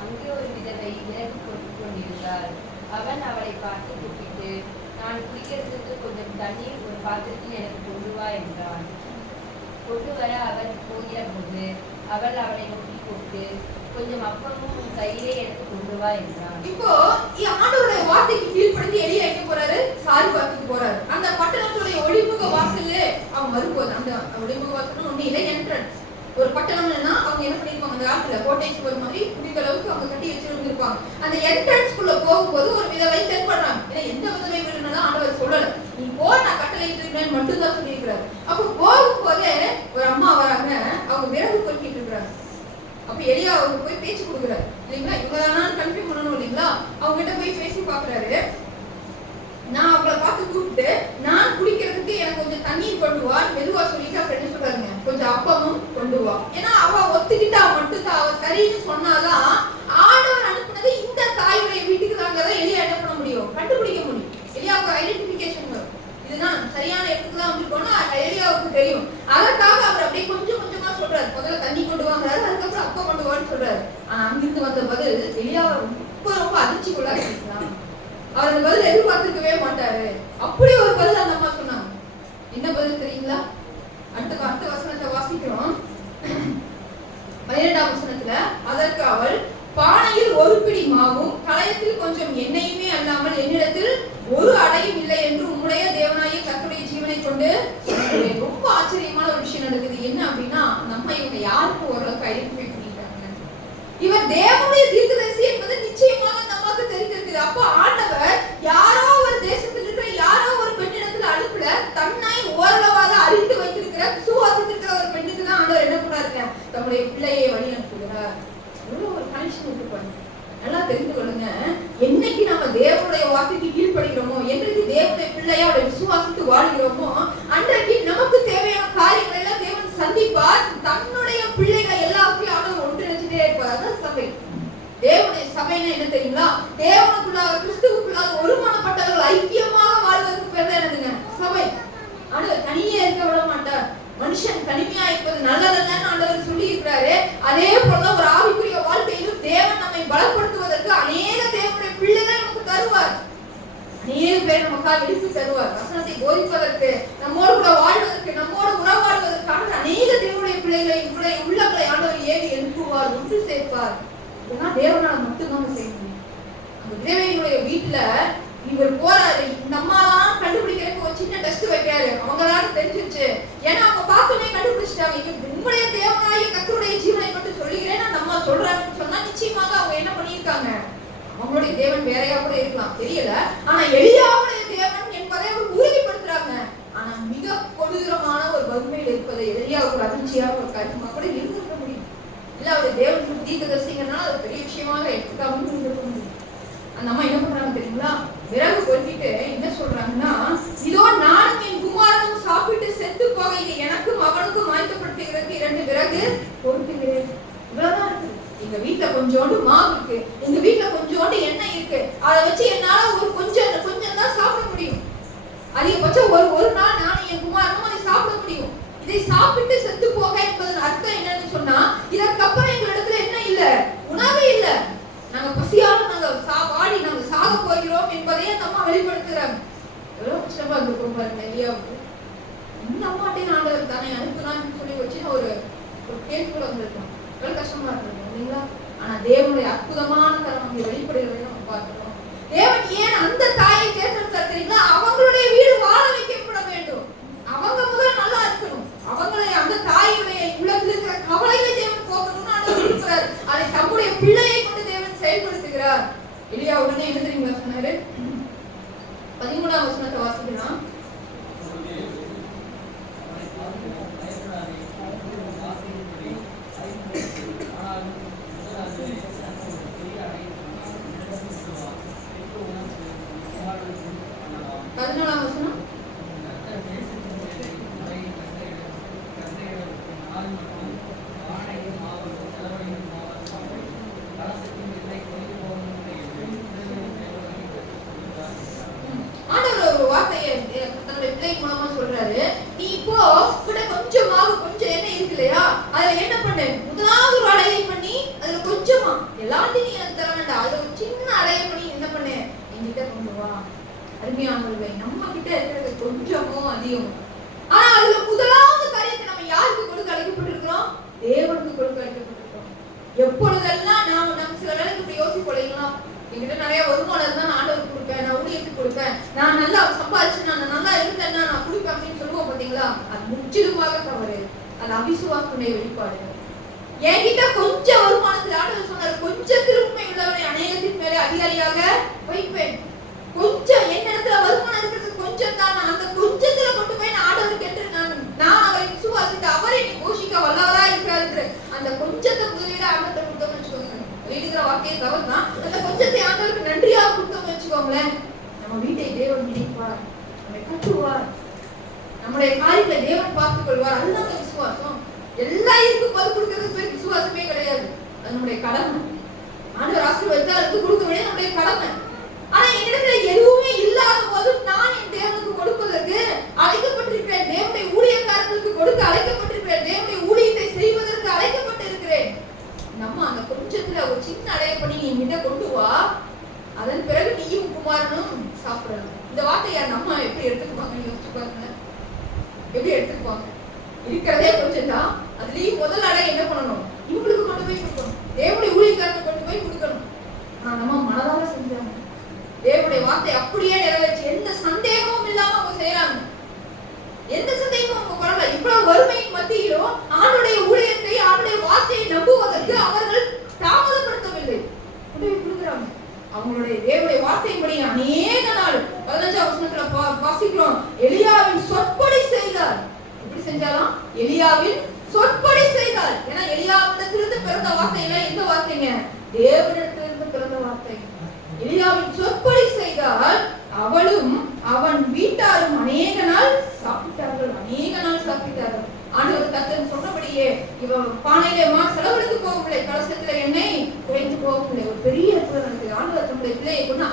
அங்கே ஒரு விதவை விறகு போட்டுக் கொண்டிருந்தார். அவன் அவளை பார்த்து கூப்பிட்டு, நான் குடிக்கிறதுக்கு கொஞ்சம் தண்ணீர் ஒரு பாத்திரத்தில் எனக்கு கொண்டு வா என்றான். கொண்டு வர அவன் போகிற போது அவள் அவளை நோக்கி போட்டு, கொஞ்சம் அப்பமும் உன் கையிலே எடுத்து கொண்டு வா என்றான். இப்போ ஆண்டவருடைய வார்த்தைக்கு கீழ்ப்படிந்து எலியா எங்க போறாரு? சாரிபாத்துக்கு போறாரு. அந்த பட்டணத்துடைய ஒளிமுக வாசல்ல அவன் வரும்போது, அந்த ஒளிமுக வாசல் ஒண்ணு இல்லை, என்ட்ரன்ஸ். ஒரு பட்டணம்னா அவங்க என்ன பண்ணிருப்பாங்க? அந்த காலத்துல கோட்டை சுவர் மாதிரி குடிக்க அளவுக்கு அவங்க கட்டி வச்சிருந்திருப்பாங்க. அந்த என்ட்ரன்ஸ்குள்ள போகும்போது ஒரு விதவை தென்படுறாங்க. ஏன்னா எந்த விதவை வீடுனா ஆண்டவர் சொல்லல, நீ போ நான் கட்டளை இருக்கிறேன்னு மட்டும் தான் சொல்லியிருக்கிறாரு. அப்ப போகும்போதே ஒரு அம்மா வராங்க. அவங்க விறகு பொறுக்கிட்டு இருக்கிறாங்க. அப்ப எலியா அவங்க போய் பேச்சு கொடுக்குறாரு இல்லைங்களா? இவங்கதானா கன்ஃபியூம் பண்ணணும் இல்லைங்களா? அவங்க கிட்ட போய் பேசி பாக்குறாரு. நான் அவளை பார்த்து கூப்பிட்டு, நான் குடிக்கிறதுக்கு எனக்கு கொஞ்சம் தண்ணீர் கொண்டு வா மெதுவா சொல்லிட்டு அப்ப என்ன சொல்றாருங்க? கொஞ்சம் அப்பமும் கொண்டு வா. ஏன்னா அவ ஒத்துக்கிட்டா மட்டும்தான், அவ சரின்னு சொன்னாதான் ஆண்டவர் அனுப்புனது இந்த தாயுடைய வீட்டுக்கு தாங்கிறத எலியா என்ன பண்ண முடியும்? கண்டுபிடிக்க முடியும். எலியாவுக்கு ஐடென்டிபிகேஷன் வரும். இதுதான் சரியான இடத்துக்கு தான் வந்துருக்கோம்னா எலியாவுக்கு தெரியும். அதற்காக அவர் அப்படியே கொஞ்சம் கொஞ்சமா சொல்றாரு. முதல்ல தண்ணி கொண்டு வாங்குறாரு, அதுக்கப்புறம் அப்பா கொண்டு வான்னு சொல்றாரு. ஆனா அங்கிருந்து வந்த பதில் எலியாவை ரொம்ப அதிர்ச்சிக்குள்ளாக்கிருக்கலாம். அவர் அந்த பதில் எதிர்பார்த்திருக்கவே மாட்டாரு. அப்படி ஒரு பதில் அந்த அம்மா சொன்னாங்க. என்ன பதில் தெரியுங்களா? அடுத்த வசனத்தை வாசிக்கிறோம். 12ஆம் வசனத்துல, அதற்கு அவள், பானையில் ஒரு பிடி மாவும் கலயத்தில் கொஞ்சம் எண்ணெயுமே அல்லாமல் என்னிடத்தில் ஒரு அடையும் இல்லை என்று உம்முடைய தேவனாகிய கர்த்தருடைய ஜீவனை கொண்டு ரொம்ப ஆச்சரியமான ஒரு விஷயம் நடக்குது. என்ன அப்படின்னா, நம்ம இவங்க யாருக்கு ஓரளவுக்கு ஐடென்டிஃபை பண்ணிட்டாங்க. இவர் தேவனுடைய தீர்க்கதரிசி என்பது நிச்சயமாக நமக்கு தெரிந்திருக்குது. அப்போ ஆண்டவர் யாரோ ஒரு தேசத்தில் இருக்கிற யாரோ ஒரு பெண்ணிடத்துல அனுப்பல, தன்னை ஓரளவாக அறிந்து வைத்திருக்கிற விசுவாசத்திற்கிற ஒரு பெண்ணுக்கு தான் ஆண்டவர் என்ன பண்ணாருங்க? தம்முடைய பிள்ளையை வழி அனுப்புகிறார். ஒரு கனெக்ஷன் இருக்கு பாருங்க. நல்லா தெரிந்து கொள்ளுங்க. என்னைக்கு நம்ம தேவனுடைய வார்த்தைக்கு கீழ்ப்படுகிறோமோ, என்றைக்கு தேவனுடைய பிள்ளையா அவருடைய விசுவாசித்து வாழ்கிறோமோ, அன்றைக்கு நமக்கு தேவையான காரியங்கள் எல்லாம் தேவன் சந்திப்பார். தன்னுடைய பிள்ளைகளை எல்லாத்தையும் ஆண்டவர் தேவனுடைய சபைன்னா என்ன தெரியுங்களா? தேவனுக்குள்ளாக கிறிஸ்துவுக்குள்ளாக ஒருமனப்பட்டவர்கள் ஐக்கியமாக வாழ்வதற்கு பேர் தான் என்னதுங்க? சபை. ஆண்டவர் தனியே இருக்க விட மாட்டார். மனுஷன் தனிமையா இருப்பது நல்லதல்லன்னு ஆண்டவர் சொல்லி இருக்கிறாரு. அதே போல ஒரு ஆவிக்குரிய வாழ்க்கையிலும் தேவன் நம்மை பலப்படுத்துவதற்கு அநேக தேவனுடைய பிள்ளைகளை நமக்கு தருவார். அநேக பேர் நமக்காக எடுத்து தருவார். வசனத்தை போதிப்பதற்கு, நம்மோடு கூட வாழ்வதற்கு, நம்மோடு உறவாடுவதற்காக அநேக தேவனுடைய பிள்ளைகளை உள்ளங்களை ஆண்டவர் ஏறி எழுப்புவார், ஒன்று சேர்ப்பார். இதெல்லாம் தேவனால மட்டும்தான் செய்ய முடியும். அந்த தேவையினுடைய வீட்டுல இவர் போறாரு, இந்த அம்மாலாம் கண்டுபிடிக்கிறதுக்கு ஒரு சின்ன டெஸ்ட் வைக்கிறாரு. அவங்களால தெரிஞ்சிருச்சு. ஏன்னா அவங்க பார்த்தோன்னே கண்டுபிடிச்சிட்டாங்க. உங்களுடைய தேவனாகிய கர்த்தருடைய ஜீவனை மட்டும் சொல்லுகிறேன் நான் அம்மா சொல்றாங்கன்னு சொன்னா நிச்சயமாக அவங்க என்ன பண்ணியிருக்காங்க? அவங்களுடைய தேவன் வேறையா கூட இருக்கலாம், தெரியல. ஆனா எலியாவுடைய தேவன் என்பதை அவர் உறுதிப்படுத்துறாங்க. ஆனா மிக கொடூரமான ஒரு வறுமையில் இருப்பதை எலியாவுக்கு ஒரு அதிர்ச்சியாக ஒரு காரியமா கூட இருந்திருக்க முடியும். இல்ல அவருடைய தேவனுக்கு தீர்க்கதரிசிங்கனால அது பெரிய விஷயமாக எடுத்துக்காம இருந்திருக்க முடியும். அந்த அம்மா என்ன பண்றாங்க தெரியுங்களா? விறகு கொட்டிட்டு என்ன சொல்றாங்கன்னா, இதோ நானும் என் குமாரனும் சாப்பிட்டு செத்து போக இது எனக்கும் அவனுக்கும் ஆயத்தப்படுத்துகிறதுக்கு 2 விறகு பொறுத்துகிறேன். இவ்வளவுதான் இருக்கு. எங்க வீட்டுல கொஞ்சோண்டு மாவு இருக்கு, எங்க வீட்டுல கொஞ்சோண்டு எண்ணெய் இருக்கு. அதை வச்சு என்னால ஒரு கொஞ்சம் தான் சாப்பிட முடியும். அதிகபட்சம் ஒரு நாள் நானும் என் குமாரனும் அதை சாப்பிட முடியும். இதை சாப்பிட்டு செத்து போக என்பதன் அர்த்தம் என்னன்னு சொன்னா, இதற்கப்புறம் எங்களிடத்துல என்ன இல்ல? உணவே இல்ல. நாங்க பசியாலும் நாங்க வாடி நாங்க சாக போகிறோம் என்பதையே நம்ம வெளிப்படுத்துறாங்க. எவ்வளவு கஷ்டமா இருந்திருக்கும் பாருங்க எலியாவுக்கு. இந்த அம்மாட்டையும் ஆண்டவர் தானே அனுப்புனான்னு சொல்லி வச்சு ஒரு கேள்வி வந்திருக்கோம். எவ்வளவு கஷ்டமா இருந்திருக்கும் இல்லைங்களா? ஆனா தேவனுடைய அற்புதமான தரம் அங்கே வெளிப்படுகிறதை நம்ம பார்க்கிறோம். தேவன் ஏன் அந்த தாயை தேர்ந்தெடுத்தார் தெரியுங்களா? அவங்களுடைய வீடு வாழ வைக்கப்பட வேண்டும். அவங்க முதல்ல நல்லா இருக்கணும். அவங்களை அந்த தாயுடைய உள்ளத்தில் இருக்கிற கவலைகளை தேவன் போக்கணும்னு ஆண்டவர் விரும்புகிறார். அதை தம்முடைய பிள்ளையை கொண்டு தேவன் செயல்படுத்துகிறார். எலியா உடனே என்ன தெரியுங்களா சொன்னாரு? 13ஆம் வசனத்தை வாசிக்கலாம். நம்ம கிட்ட இருக்கிறது கொஞ்சமோ அதிகம். ஆனா அதுல முதலாவது காரியத்தை நம்ம யாருக்கு கொடுக்க அழைக்கப்பட்டிருக்கிறோம்? தேவனுக்கு கொடுக்க அழைக்கப்பட்டிருக்கிறோம். எப்பொழுதெல்லாம் நம்ம சில வேளைக்கு இப்படி யோசிப்போம், என்கிட்ட நிறைய வருமானம் இருந்தா நான் ஆண்டவருக்கு கொடுப்பேன், நான் ஊழியத்துக்கு கொடுப்பேன், நான் நல்லா சம்பாதிச்சு நான் நல்லா இருந்தேன்னா நான் கொடுப்பேன் அப்படின்னு சொல்லுவோம் பாத்தீங்களா? அது முற்றிலுமாக தவறு. அது அவிசுவாசனுடைய வெளிப்பாடு. என்கிட்ட கொஞ்சம் வருமானத்தில் ஆண்டவர் சொன்னார், கொஞ்சத்தில் உண்மை உள்ளவனை அநேகத்தின் மேலே அதிகாரியாக வைப்பேன். கொஞ்சம் என்னிடத்துல வருமானம் இருக்கிறது கொஞ்சம் தான், அந்த கொஞ்சத்துல கொண்டு போய் நான் ஆண்டவர் கேட்டிருக்கான், நான் அவரை விசுவாசித்து அவரை கோஷிக்க வல்லவரா இருக்கிறார். அந்த கொஞ்சத்தை முதலீடு ஆண்டவரை கொடுத்தோம்னு வச்சுக்கோங்க, வெளியிடுகிற வார்த்தையை தவறு தான். அந்த கொஞ்சத்தை ஆண்டவருக்கு நன்றியாக கொடுத்தோம்னு வச்சுக்கோங்களேன், நம்ம வீட்டை தேவன் நினைப்பார், நம்மை கட்டுவார், நம்முடைய காரியங்களை தேவன் பார்த்துக் கொள்வார். அதுதான் விசுவாசம். எல்லாம் இருக்கும் போது கொடுக்கறதுக்கு பேர் விசுவாசமே கிடையாது. அது நம்முடைய கடமை. ஆண்டவர் ஆசீர்வதித்தா அதுக்கு கொடுக்க வேண்டியது நம்முடைய கடமை. ஆனா என்னிடத்துல எதுவுமே இல்லாத போது நான் என் தேவனுக்கு கொடுப்பதற்கு அழைக்கப்பட்டிருக்கிறேன். தேவனுடைய ஊழியக்காரர்களுக்கு கொடுக்க அழைக்கப்பட்டிருக்கிறேன். தேவனுடைய ஊழியத்தை செய்வதற்கு அழைக்கப்பட்டிருக்கிறேன். நம்ம அந்த கொஞ்சத்துல ஒரு சின்ன அடைய பண்ணி நீ கிட்ட கொண்டு வா, அதன் பிறகு நீயும் குமாரனும் சாப்பிடணும். இந்த வார்த்தையை நம்ம எப்படி எடுத்துக்குவாங்க யோசிச்சு பாருங்க. எப்படி எடுத்துக்குவாங்க? இருக்கிறதே கொஞ்சம் தான், அதுலயும் முதல் அடை என்ன பண்ணணும்? இவங்களுக்கு கொண்டு போய் கொடுக்கணும், தேவனுடைய ஊழியக்காரனுக்கு கொண்டு போய் கொடுக்கணும். ஆனா நம்ம மனதால செஞ்சாங்க, தேவனுடைய வார்த்தை அப்படியே நிறைவேற்றி எந்த சந்தேகமும் இல்லாம அவங்க செய்யறாங்க. எந்த சந்தேகமும் அவங்க படல. இவ்வளவு வறுமையின் மத்தியிலும் ஆண்டுடைய ஊழியத்தை ஆண்டுடைய வார்த்தையை நம்புவதற்கு அவர்கள் தாமதப்படுத்தவில்லை, கொடுக்குறாங்க. அவங்களுடைய தேவனுடைய வார்த்தையின்படி அநேக நாள் 15ஆம் வசனத்துல வாசிக்கிறோம், எலியாவின் சொற்படி செய்தார். எப்படி செஞ்சாலும் எலியாவின் சொற்படி செய்தார். ஏன்னா எலியாவிடத்திலிருந்து பிறந்த வார்த்தையில எந்த வார்த்தைங்க? தேவனிடத்திலிருந்து பிறந்த வார்த்தை. எலியாவின் சொற்படி செய்தால் அவளும் அவன் வீட்டாரும் அநேக நாள் சாப்பிட்டார்கள். அநேக நாள் சாப்பிட்டார்கள். ஆண்டவர் கர்த்தர் சொன்னபடியே இவன் பானையிலே செலவெடுத்து போகவில்லை, கலசத்துல எண்ணெய் குறைந்து போகவில்லை. ஒரு பெரிய அற்புதம் நடக்குது. ஆண்டவர் தன்னுடைய பிள்ளையை கொண்டு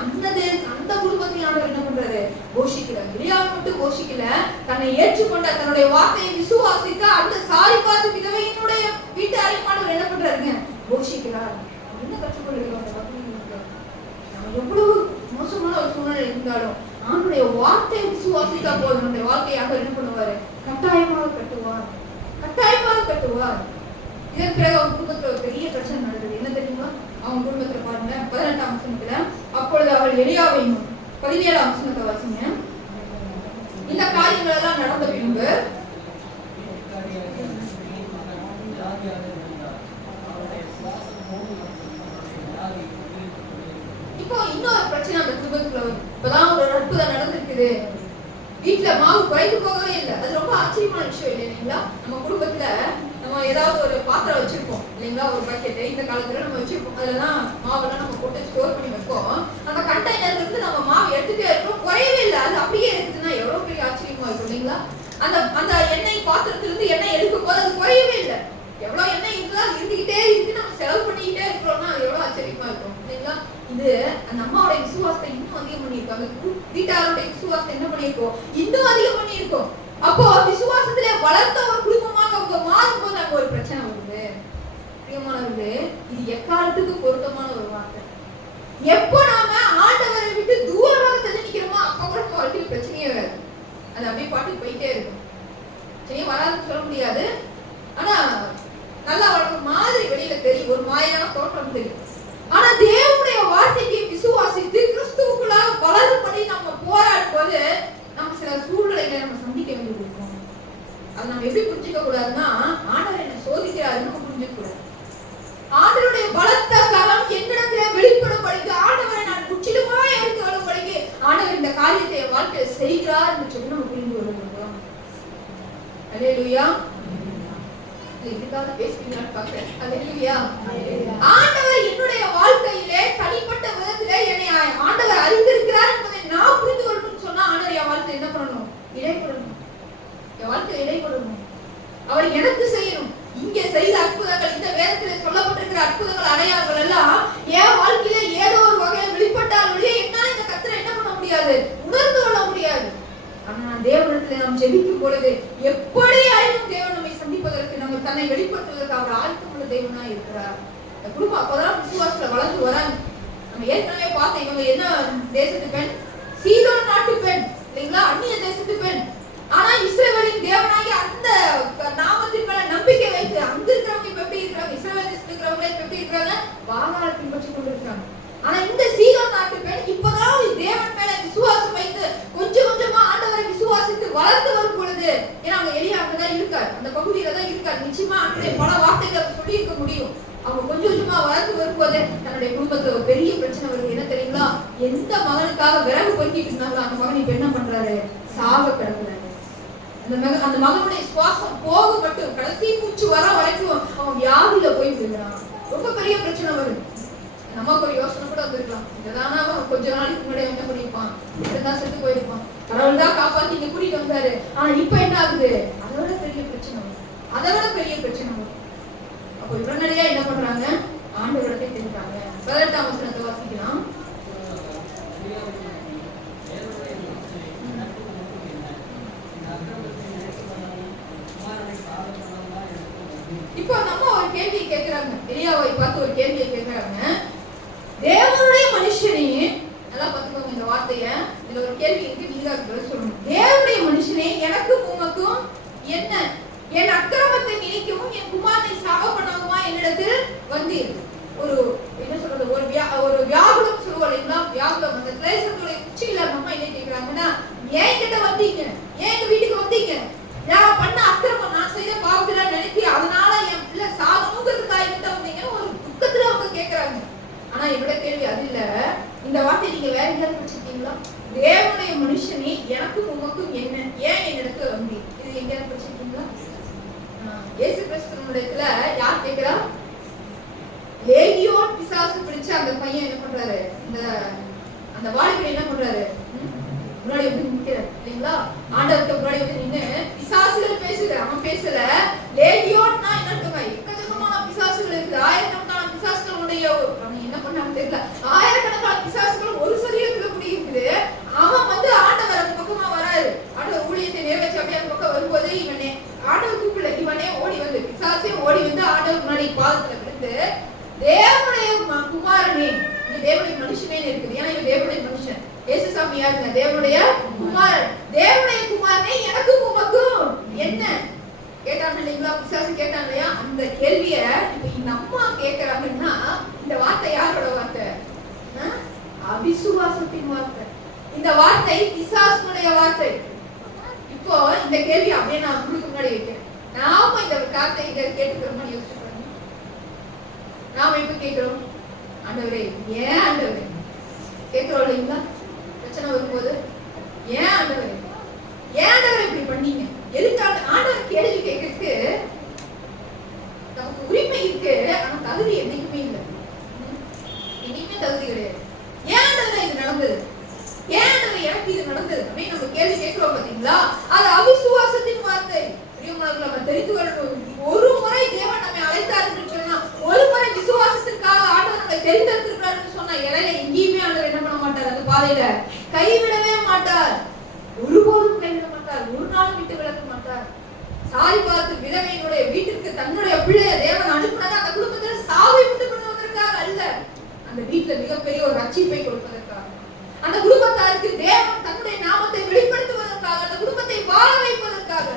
அந்த குடும்பத்தையும் ஆண்டவர் என்ன பண்றாரு? போஷிக்கிறார். எலியாவை மட்டும் போஷிக்கல, தன்னை ஏற்றுக்கொண்ட தன்னுடைய வார்த்தையை விசுவாசித்த அந்த சாரிபாத் விதவையினுடைய வீட்டாரையும் என்ன பண்றாருங்க? போஷிக்கிறார். என்ன கற்றுக்கொள்கிறோம்? நம்ம எவ்வளவு மோசமான ஒரு சூழ்நிலை இருந்தாலும் ஆண்டுடைய வார்த்தையை விசுவாசித்தா போதும், நம்முடைய வாழ்க்கையாக என்ன பண்ணுவாரு? கட்டாயமாக கட்டுவார், கட்டாயமாக கட்டுவார். இதன் பிறகு அவங்க குடும்பத்துல ஒரு பெரிய பிரச்சனை நடக்குது. என்ன தெரியுமா? அவங்க குடும்பத்துல பாருங்க 18ஆம் வசனத்துல, அப்பொழுது அவள் எலியாவை 17ஆம் வசனத்தை வாசிங்க. இந்த காரியங்கள் எல்லாம் நடந்த பின்பு இப்போ இன்னொரு பிரச்சனை அந்த குடும்பத்துல இப்பதான் ஒரு அற்புதம் நடந்திருக்குது. வீட்டுல மாவு குறைந்து போகவே இல்லை. அது ரொம்ப ஆச்சரியமான விஷயம் இல்லைங்களா? நம்ம குடும்பத்துல நம்ம ஏதாவது ஒரு பாத்திரம் வச்சிருப்போம் இல்லைங்களா, ஒரு பக்கெட் இந்த காலத்துல நம்ம வச்சிருப்போம். அதெல்லாம் மாவெல்லாம் நம்ம போட்டு ஸ்டோர் பண்ணி வைப்போம். அந்த கண்டெய்னர்ல இருந்து நம்ம மாவு எடுத்துட்டே இருக்கோம், குறையவே இல்லை. அது அப்படியே இருக்குதுன்னா எவ்வளவு பெரிய ஆச்சரியமா இருக்கும் இல்லைங்களா? அந்த எண்ணெய் பாத்திரத்துல இருந்து எண்ணெய் எடுக்கும் போது அது குறையவே இல்லை. எவ்வளவு எண்ணெய் இருக்குதோ அது இருந்துகிட்டே இருக்கு, நம்ம செலவு பண்ணிக்கிட்டே இருக்கிறோம்னா அது எவ்வளவு ஆச்சரியமா இருக்கும் இல்லைங்களா? இது அந்த அம்மாவுடைய விசுவாசத்தை இன்னும் அதிகம் பண்ணியிருக்காங்க. வீட்டாருடைய விசுவாசத்தை என்ன பண்ணியிருக்கோம்? இன்னும் அதிகம் பண்ணியிருக்கோம். அப்போ விசுவாசத்திலே வளர்த்த ஒரு குடும்பமாக அவங்க மாறும்போது அங்க ஒரு பிரச்சனை வருது. பிரியமானவர்களே, இது எக்காலத்துக்கு பொருத்தமான ஒரு வார்த்தை. எப்போ நாம ஆண்டவரை விட்டு தூரமாக தள்ளி நிக்கிறோமோ அப்ப கூட வாழ்க்கையில் பிரச்சனையே வராது. அது அப்படியே பாட்டுக்கு போயிட்டே இருக்கும். பிரச்சனையே வராதுன்னு சொல்ல முடியாது, ஆனா நல்லா வளர்க்க மாதிரி வெளியில தெரியும், ஒரு மாயான தோற்றம் தெரியும். ஆனா தேவனுடைய வார்த்தைக்கு விசுவாசித்து கிறிஸ்துவுக்குள்ளாக வளரும்படி நம்ம போராடும் போது நம்ம சில சூழ்நிலைகளை நம்ம சந்திக்க வேண்டியது இருக்கும். அது நம்ம எப்படி புரிஞ்சுக்க கூடாதுன்னா, ஆண்டவர் என்ன சோதிக்கிறாருன்னு நம்ம புரிஞ்சுக்க கூடாது. ஆண்டவருடைய பலத்த கரம் என்னிடத்திலே வெளிப்படும்படிக்கு, ஆண்டவரை நான் முற்றிலுமாய் எடுத்து வரும்படிக்கு ஆண்டவர் இந்த காரியத்தை என் வாழ்க்கையில செய்கிறார் என்று சொல்லி நம்ம புரிந்து கொள்ள வேண்டும். அல்லேலூயா. இதுக்காக பேசுவீங்களான்னு பார்க்கிறேன். அல்லேலூயா. ஆண்டவர் என்னுடைய வாழ்க்கையிலே தனிப்பட்ட விதத்திலே என்னை ஆண்டவர் அறிந்திருக்கிறார் என்பதை நான் புரிந்து கொள்ளணும்னு சொன்னா ஆண்டவர் என் வாழ்க்கை என்ன பண்ணணும்? இடைப்படணும். என் வாழ்க்கை இடைப்படணும். அவர் எனக்கு செய்யணும். இங்க செய்த அற்புதங்கள், இந்த வேதத்திலே சொல்லப்பட்டிருக்கிற அற்புதங்கள், அடையாளங்கள் எல்லாம் என் வாழ்க்கையில ஏதோ ஒரு வகையில் வெளிப்பட்டாலும் என்னால இந்த கர்த்தரை என்ன பண்ண முடியாது? உணர்ந்து கொள்ள முடியாது. ஆனா தேவனிடத்திலே நாம் ஜெபிக்கும் பொழுது எப்படி ஆயினும் தேவன் நம்மை சந்திப்பதற்கு, நம்ம தன்னை வெளிப்படுத்துவதற்கு அவர் ஆயத்தமுள்ள தேவனா இருக்கிறார். இந்த குடும்பம் அப்பதான் விசுவாசத்துல வளர்ந்து வராங்க. நம்ம ஏற்கனவே பார்த்தோம், இவங்க என்ன தேசத்து பெண்? சீதோன் நாட்டு பெண் இல்லைங்களா, அந்நிய தேசத்து பெண். ஆனா இஸ்ரவேலின் தேவனாகி அந்த நாமத்தின் மேல நம்பிக்கை வைத்து அங்க இருக்கிறவங்க இப்ப எப்படி இருக்கிறாங்க? இஸ்ரவேல் தேசத்துல இருக்கிறவங்க இப்ப எப்படி இருக்கிறாங்க? பாகாலை பின்பற்றி கொண்டிருக்கிறாங்க. ஆனா இந்த சீதோன் நாட்டு பெண் இப்பதான் தேவன் மேல விசுவாசம் வைத்து கொஞ்சம் கொஞ்சமா ஆண்டவரை விசுவாசித்து வளர்ந்து வரும் பொழுது, ஏன்னா அவங்க எலியா அங்கதான் இருக்காரு, அந்த பகுதியில தான் இருக்காரு, நிச்சயமா அங்கே பல வார்த்தைகளை சொல்லி இருக்க முடியும். அவங்க கொஞ்சம் கொஞ்சமா வளர்ந்து வரும்போது தன்னுடைய குடும்பத்துல ஒரு பெரிய பிரச்சனை வருது. என்ன தெரியுங்களா? எந்த மகனுக்காக விறகு பொறுக்கிட்டு இருந்தாங்களோ அந்த மகன் இப்ப என்ன பண்றாரு? சாக கிடக்குறாரு. அந்த மகனுடைய சுவாசம் போக மட்டும் கடைசி மூச்சு வர வரைக்கும் அவன் வியாதியில போய் விழுகிறான். ரொம்ப பெரிய பிரச்சனை வருது. நமக்கு ஒரு யோசனை கூட வந்திருக்கலாம், இதனால அவன் கொஞ்ச நாளைக்கு முன்னாடி என்ன பண்ணிருப்பான்? இப்படிதான் செத்து போயிருப்பான், கடவுள் தான் காப்பாத்தி இங்க கூட்டிட்டு வந்தாரு. ஆனா இப்ப என்ன ஆகுது? அதை விட பெரிய பிரச்சனை வரும், அதை விட பெரிய பிரச்சனை வரும். அப்போ உடனடியா என்ன பண்றாங்க? ஆண்டவரிடத்தை தெரிஞ்சாங்க. 18ஆம் வசனத்தை வாசிக்கலாம். இப்போ நம்ம ஒரு கேள்வியை கேட்கிறாங்க, எலியாவை பார்த்து ஒரு கேள்வியை கேட்கிறாங்க. தேவனுடைய மனுஷனே, நல்லா பார்த்துக்கோங்க இந்த வார்த்தைய, இதுல ஒரு கேள்வி இருக்கு, நீங்க அதுக்கு சொல்லணும். தேவனுடைய மனுஷனே, எனக்கும் உமக்கும் என்ன? என் அக்கிரமத்தை நினைக்கவும் என் குமாரனை சாக பண்ணவுமா என்னிடத்தில் வந்தீர்? ஒரு என்ன சொல்றது, ஒரு வியாகுலம் சொல்லுவோம் இல்லைங்களா? வியாகுலம், அந்த கிளேசத்துடைய உச்சியில நம்ம என்ன கேட்கிறாங்கன்னா, ஏன் கிட்ட வந்தீங்க? ஏன் எங்க வீட்டுக்கு வந்தீங்க? நான் பண்ண அக்கிரமம், நான் செய்த பாவத்துல நினைச்சு அதனால என் பிள்ளை சாகணுங்கிறதுக்காக கிட்ட வந்தீங்க ஒரு துக்கத்துல அவங்க கேட்கிறாங்க. ஆனா என்னோட கேள்வி அது இல்ல. இந்த வார்த்தை நீங்க வேற எங்கேயாவது படிச்சிருக்கீங்களா? தேவனுடைய மனுஷனே, எனக்கும் உமக்கும் என்ன? ஏன் என்னிடத்துல வந்தீர்? இது எங்கேயாவது படிச்சிருக்கீங்களா? இயேசு கிறிஸ்துவினிடத்துல யார் கேட்கிறா? லேகியோன் பிசாசு பிடிச்ச அந்த பையன் என்ன பண்றாரு? அந்த வாலிபன் என்ன பண்றாரு? முன்னாடி வந்து நிக்கிறார் இல்லைங்களா? ஆண்டவருக்கு முன்னாடி வந்து நின்னு பிசாசுகள் பேசுற, அவன் பேசல. லேகியோன்னா என்ன சொல்றாங்க? எக்கச்சக்கமான பிசாசுகள் இருக்கு, ஆயிரக்கணக்கான பிசாசுகளுடைய அவன் என்ன பண்ணான்னு தெரியல. இவர் தேவனுடைய மனுஷனே இருக்குது. ஏன்னா இவர் தேவனுடைய மனுஷன். இயேசுசாமி யாருங்க? தேவனுடைய குமாரன். தேவனுடைய குமாரனே எனக்கும் உமக்கும் என்ன கேட்டாங்க இல்லைங்களா? பிசாசு கேட்டாங்க இல்லையா? அந்த கேள்விய இப்ப இந்த அம்மா கேட்கறாங்கன்னா இந்த வார்த்தை யாரோட வார்த்தை? அவிசுவாசத்தின் வார்த்தை. இந்த வார்த்தை பிசாசுடைய வார்த்தை. இப்போ இந்த கேள்வி அப்படியே நான் உங்களுக்கு முன்னாடி வைக்கிறேன். நாம இந்த வார்த்தை இங்க கேட்டுக்கிறோமா யோசிச்சு பாருங்க. நாம இப்ப கேட்கிறோம், ஆண்டவரே ஏன் ஆண்டவரே கேட்கிறோம் இல்லைங்களா? பிரச்சனை வரும்போது ஏன் ஆண்டவரே இப்படி பண்ணீங்க? எதுக்காக ஆண்டவர் கேள்வி கேட்கறதுக்கு நமக்கு உரிமை இருக்கு. ஆனா தகுதி என்னைக்குமே இல்லை. என்னைக்குமே தகுதி கிடையாது. ஏன் ஆண்டவரே இது நடந்தது? ஏன் ஆண்டவரே எனக்கு இது நடந்தது அப்படின்னு நம்ம கேள்வி கேட்கிறோம் பாத்தீங்களா? அது அவிசுவாசத்தின் வார்த்தை. நம்ம தெரிந்து கொள்ளணும். ஒரு முறை தேவன் நம்மை அழைத்தார் என்று சொன்னா, ஒரு முறை விசுவாசத்திற்காக ஆண்டவர் நம்மை தெரிந்தெடுத்திருக்கிறார் என்று சொன்னா, இடையில எங்கேயுமே ஆண்டவர் என்ன பண்ண மாட்டார். அந்த பாதையில கைவிடவே மாட்டார். ஒருபோதும் கைவிட மாட்டார். ஒரு நாள் விட்டு விலக மாட்டார். சாரி பார்த்து விதவையினுடைய வீட்டிற்கு தன்னுடைய பிள்ளைய தேவன் அனுப்பினது அந்த குடும்பத்தில் சாவை உண்டு பண்ணுவதற்காக அல்ல, அந்த வீட்டுல மிகப்பெரிய ஒரு ரட்சிப்பை கொடுப்பதற்காக, அந்த குடும்பத்தாருக்கு தேவன் தன்னுடைய நாமத்தை வெளிப்படுத்துவதற்காக, அந்த குடும்பத்தை வாழ வைப்பதற்காக.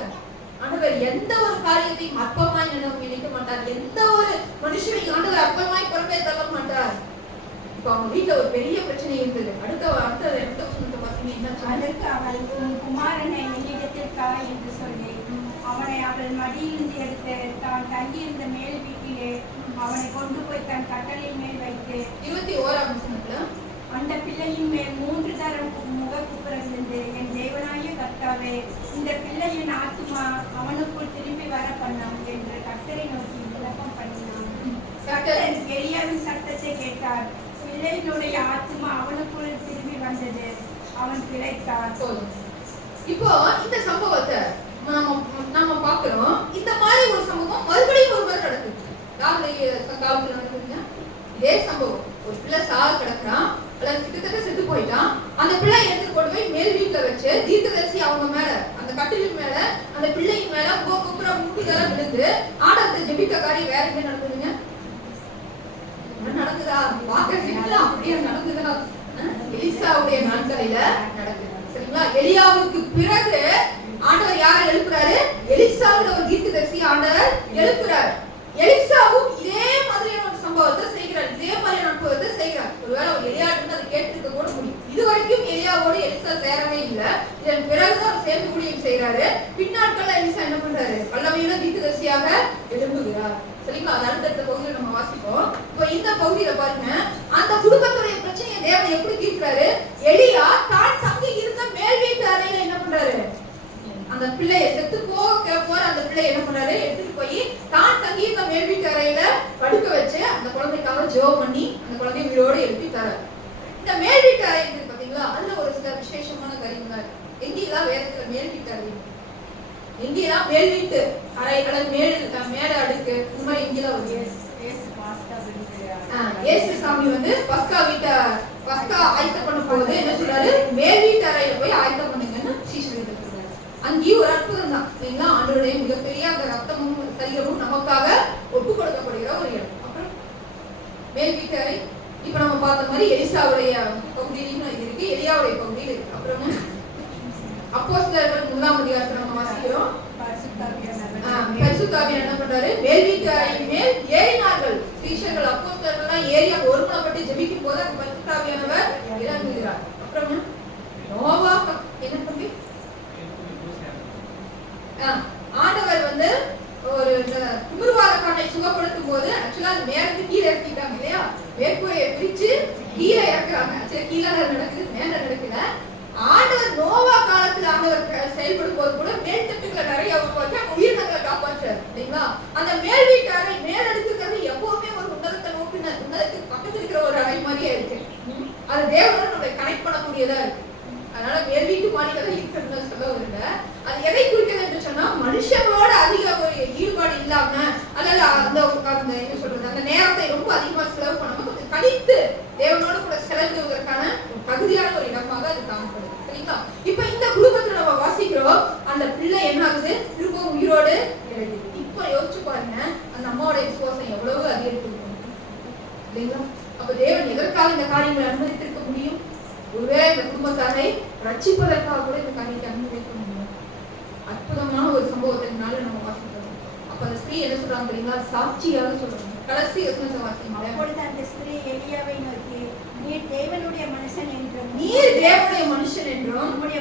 ஆண்டவர் எந்த ஒரு காரியத்தையும் அற்பமாய் நினைக்க மாட்டார். எந்த ஒரு மனுஷனையும் ஆண்டவர் அற்பமாய் பொறுப்பை தள்ள மாட்டார். இப்ப அவங்க வீட்டுல ஒரு பெரிய பிரச்சனை இருந்தது. அடுத்த அதற்கு அவள் உன் குமாரனை என்னிடத்திற்கா என்று சொல்லி அவனை அவள் மடியிலிருந்து எடுத்து தான் தங்கியிருந்த மேல் வீட்டிலே அவனை கொண்டு போய் தன் கட்டளையின் மேல் வைத்து 21ஆம் வசனத்துல அந்த பிள்ளையின் மேல் 3 தரம் முகக்குப்புறந்து என் தேவனாகிய கர்த்தாவே இந்த பிள்ளையின் ஆத்துமா அவனுக்குள் திரும்பி வர பண்ணான் என்று கர்த்தரை நோக்கி விளக்கம் பண்ணினான். எலியாவின் சத்தத்தை கேட்டார். பிள்ளையினுடைய ஆத்துமா அவனுக்குள் திரும்பி வந்தது. அவன் பிழைத்தான். இப்போ இந்த சம்பவத்தை நாம பாக்குறோம். இந்த மாதிரி ஒரு சம்பவம் மறுபடியும் ஒருவர் நடக்குது. காலத்துல நடக்குதுங்க இதே சம்பவம். ஒரு பிள்ளை சாக கிடக்குறான், அல்லது கிட்டத்தட்ட செத்து போயிட்டான். அந்த பிள்ளை எடுத்து கொண்டு போய் மேல் வீட்டுல வச்சு தீர்க்கதரிசி அவங்க மேல, அந்த கட்டிலின் மேல, அந்த பிள்ளையின் மேல குப்புற முட்டிதெல்லாம் விழுந்து ஆண்டவரை ஜெபிக்க காரியம் வேற என்ன நடக்குதுங்க? நடக்குதா? பாக்க அப்படியே நடக்குதுன்னா எலிசாவுடைய நாட்களில நடக்குது. சரிங்களா? எலியாவுக்கு பிறகு ஆண்டவர் யாரை எழுப்புறாரு? எலிசாவுடைய ஒரு தீர்க்கதரிசி ஆண்டவர் எழுப்புறாரு. எலிசாவும் இதே மாதிரியான ஒரு சம்பவத்தை செய்கிறார். இதே மாதிரியான அனுபவத்தை செய்கிறார். ஒருவேளை அவர் எலியா இருந்து அதை கேட்டுக்க கூட முடியும். இதுவரைக்கும் எலியாவோடு எலிசா சேரவே இல்லை. இதன் பிறகுதான் சேர்ந்து ஊழியம் செய்யறாரு. பின்னாட்கள்ல எலிசா என்ன பண்றாரு? வல்லமையான தீர்க்கதரிசியாக எழும்புகிறார். சரிங்களா? அது அடுத்த பகுதியில் நம்ம வாசிப்போம். இப்போ இந்த பகுதியில பாருங்க, அந்த குடும்பத்துடைய பிரச்சனையை தேவன் எப்படி தீர்க்கிறாரு? எலியா தான் தங்கி இருந்த மேல் வீட்டு அறையில என்ன பண்றாரு? அந்த பிள்ளையை செத்து போற அந்த பிள்ளையை என்ன பண்றாரு? எடுத்துட்டு போய் தான் தங்கி இருந்த மேல் வீட்டு அறையில படுக்க வச்சு அந்த குழந்தைக்காக ஜெபம் பண்ணி அந்த குழந்தை உயிரோடு எழுப்பி தராரு. இந்த மேல் வீட்டு அறை இருக்கு பாத்தீங்களா? அதுல ஒரு சில விசேஷமான காரியங்கள். எங்கெல்லாம் வேதத்துல மேல் வீட்டு அறை, எங்கெல்லாம் மேல் வீட்டு அறை அல்லது மேல அடுக்கு, இந்த மாதிரி எங்கெல்லாம் ஒரு இயேசுசாமி பஸ்கா ஆயத்தம் பண்ணும் போது என்ன சொல்றாரு? மேல் வீட்டு அறையில போய் ஆயத்தம் பண்ணுங்கன்னு சீஷர்கள் சொல்றாரு. அங்கேயும் ஒரு அற்புதம் தான் இல்லைங்களா? ஆண்டவருடைய மிகப்பெரிய அந்த ரத்தமும் சரீரமும் நமக்காக ஒப்பு கொடுக்கப்படுகிற ஒரு இடம். அப்புறம் மேல் வீட்டு அறை இப்ப நம்ம பார்த்த மாதிரி எலிசாவுடைய பகுதியிலும் இருக்கு, எலியாவுடைய பகுதியில் இருக்கு. அப்புறம் அப்போஸ்தலர்கள் 1ஆம் அதிகாரத்துல நம்ம வாசிக்கிறோம். பரிசுத்தாவியானவர் என்ன பண்றாரு? மேல் வீட்டு அறையின் மேல் ஏறினார்கள். சீஷர்கள் அப்போஸ்தலர்கள் ஏரியா ஒருமனப்பட்டு ஜெபிக்கும் போது அந்த பரிசுத்தாவியானவர் இறங்குகிறார். அப்புறம் நோவா என்ன பண்ணி ஆண்டவர் ஒரு குமுறுவாத காட்டை சுகப்படுத்தும் போது ஆக்சுவலா அது மேல கீழே இறக்கிட்டாங்க இல்லையா? மேற்கூரையை பிரிச்சு கீழே இறக்குறாங்க. சரி, கீழே நடக்குது, மேல நடக்குது. ஆண்டவர் நோவா காலத்துல ஆண்டவர் செயல்படும் போது கூட மேல் தட்டுகளை நிறைய உயிரினங்களை காப்பாற்றாரு இல்லைங்களா? அந்த மேல் வீட்டு அறை மேல் அடுக்குறது எப்பவுமே ஒரு உன்னதத்தை நோக்கின உன்னதத்துக்கு பக்கத்துல இருக்கிற ஒரு அறை மாதிரியே இருக்கு. அது தேவனோட நம்ம கனெக்ட் பண்ணக்கூடியதா இருக்கு. அதனால மேல் வீட்டு மாளிகை இருக்குன்னு சொல்ல வருங்க. அது எதை குறிக்கிறது என்று சொன்னா, மனுஷங்களோட அதிக ஒரு ஈடுபாடு இல்லாம அல்லது அந்த என்ன சொல்றது, அந்த நேரத்தை ரொம்ப அதிகமா செலவு பண்ணாம கொஞ்சம் கழித்து தேவனோடு கூட செலவிடுவதற்கான தகுதியான ஒரு இடமாக அது காணப்படுது. சரிங்களா? இப்ப இந்த குடும்பத்துல நம்ம வாசிக்கிறோம், அந்த பிள்ளை என்ன ஆகுது? திரும்பவும் உயிரோடு எழுது. இப்ப யோசிச்சு பாருங்க, அந்த அம்மாவோட விசுவாசம் எவ்வளவு அதிகரித்து இல்லைங்களா? அப்ப தேவன் எதற்காக இந்த காரியங்களை அனுமதித்திருக்க முடியும்? ஒருவேளை இந்த குடும்பத்தாரை ரட்சிப்பதற்காக கூட இந்த காரியத்தை அனுமதிக்க முடியும். அற்புதமான ஒரு சம்பவத்தினால நம்ம வாசிக்கிறோம். அப்ப அந்த ஸ்திரீ என்ன சொல்றாங்க தெரியுங்களா? சாட்சியாக சொல்றாங்க. கடைசி வசனத்தை வாசிங்க. அப்பொழுது அந்த ஸ்திரீ எலியாவை நோக்கி, நீர் தேவனுடைய மனுஷன் என்றும் உம்முடைய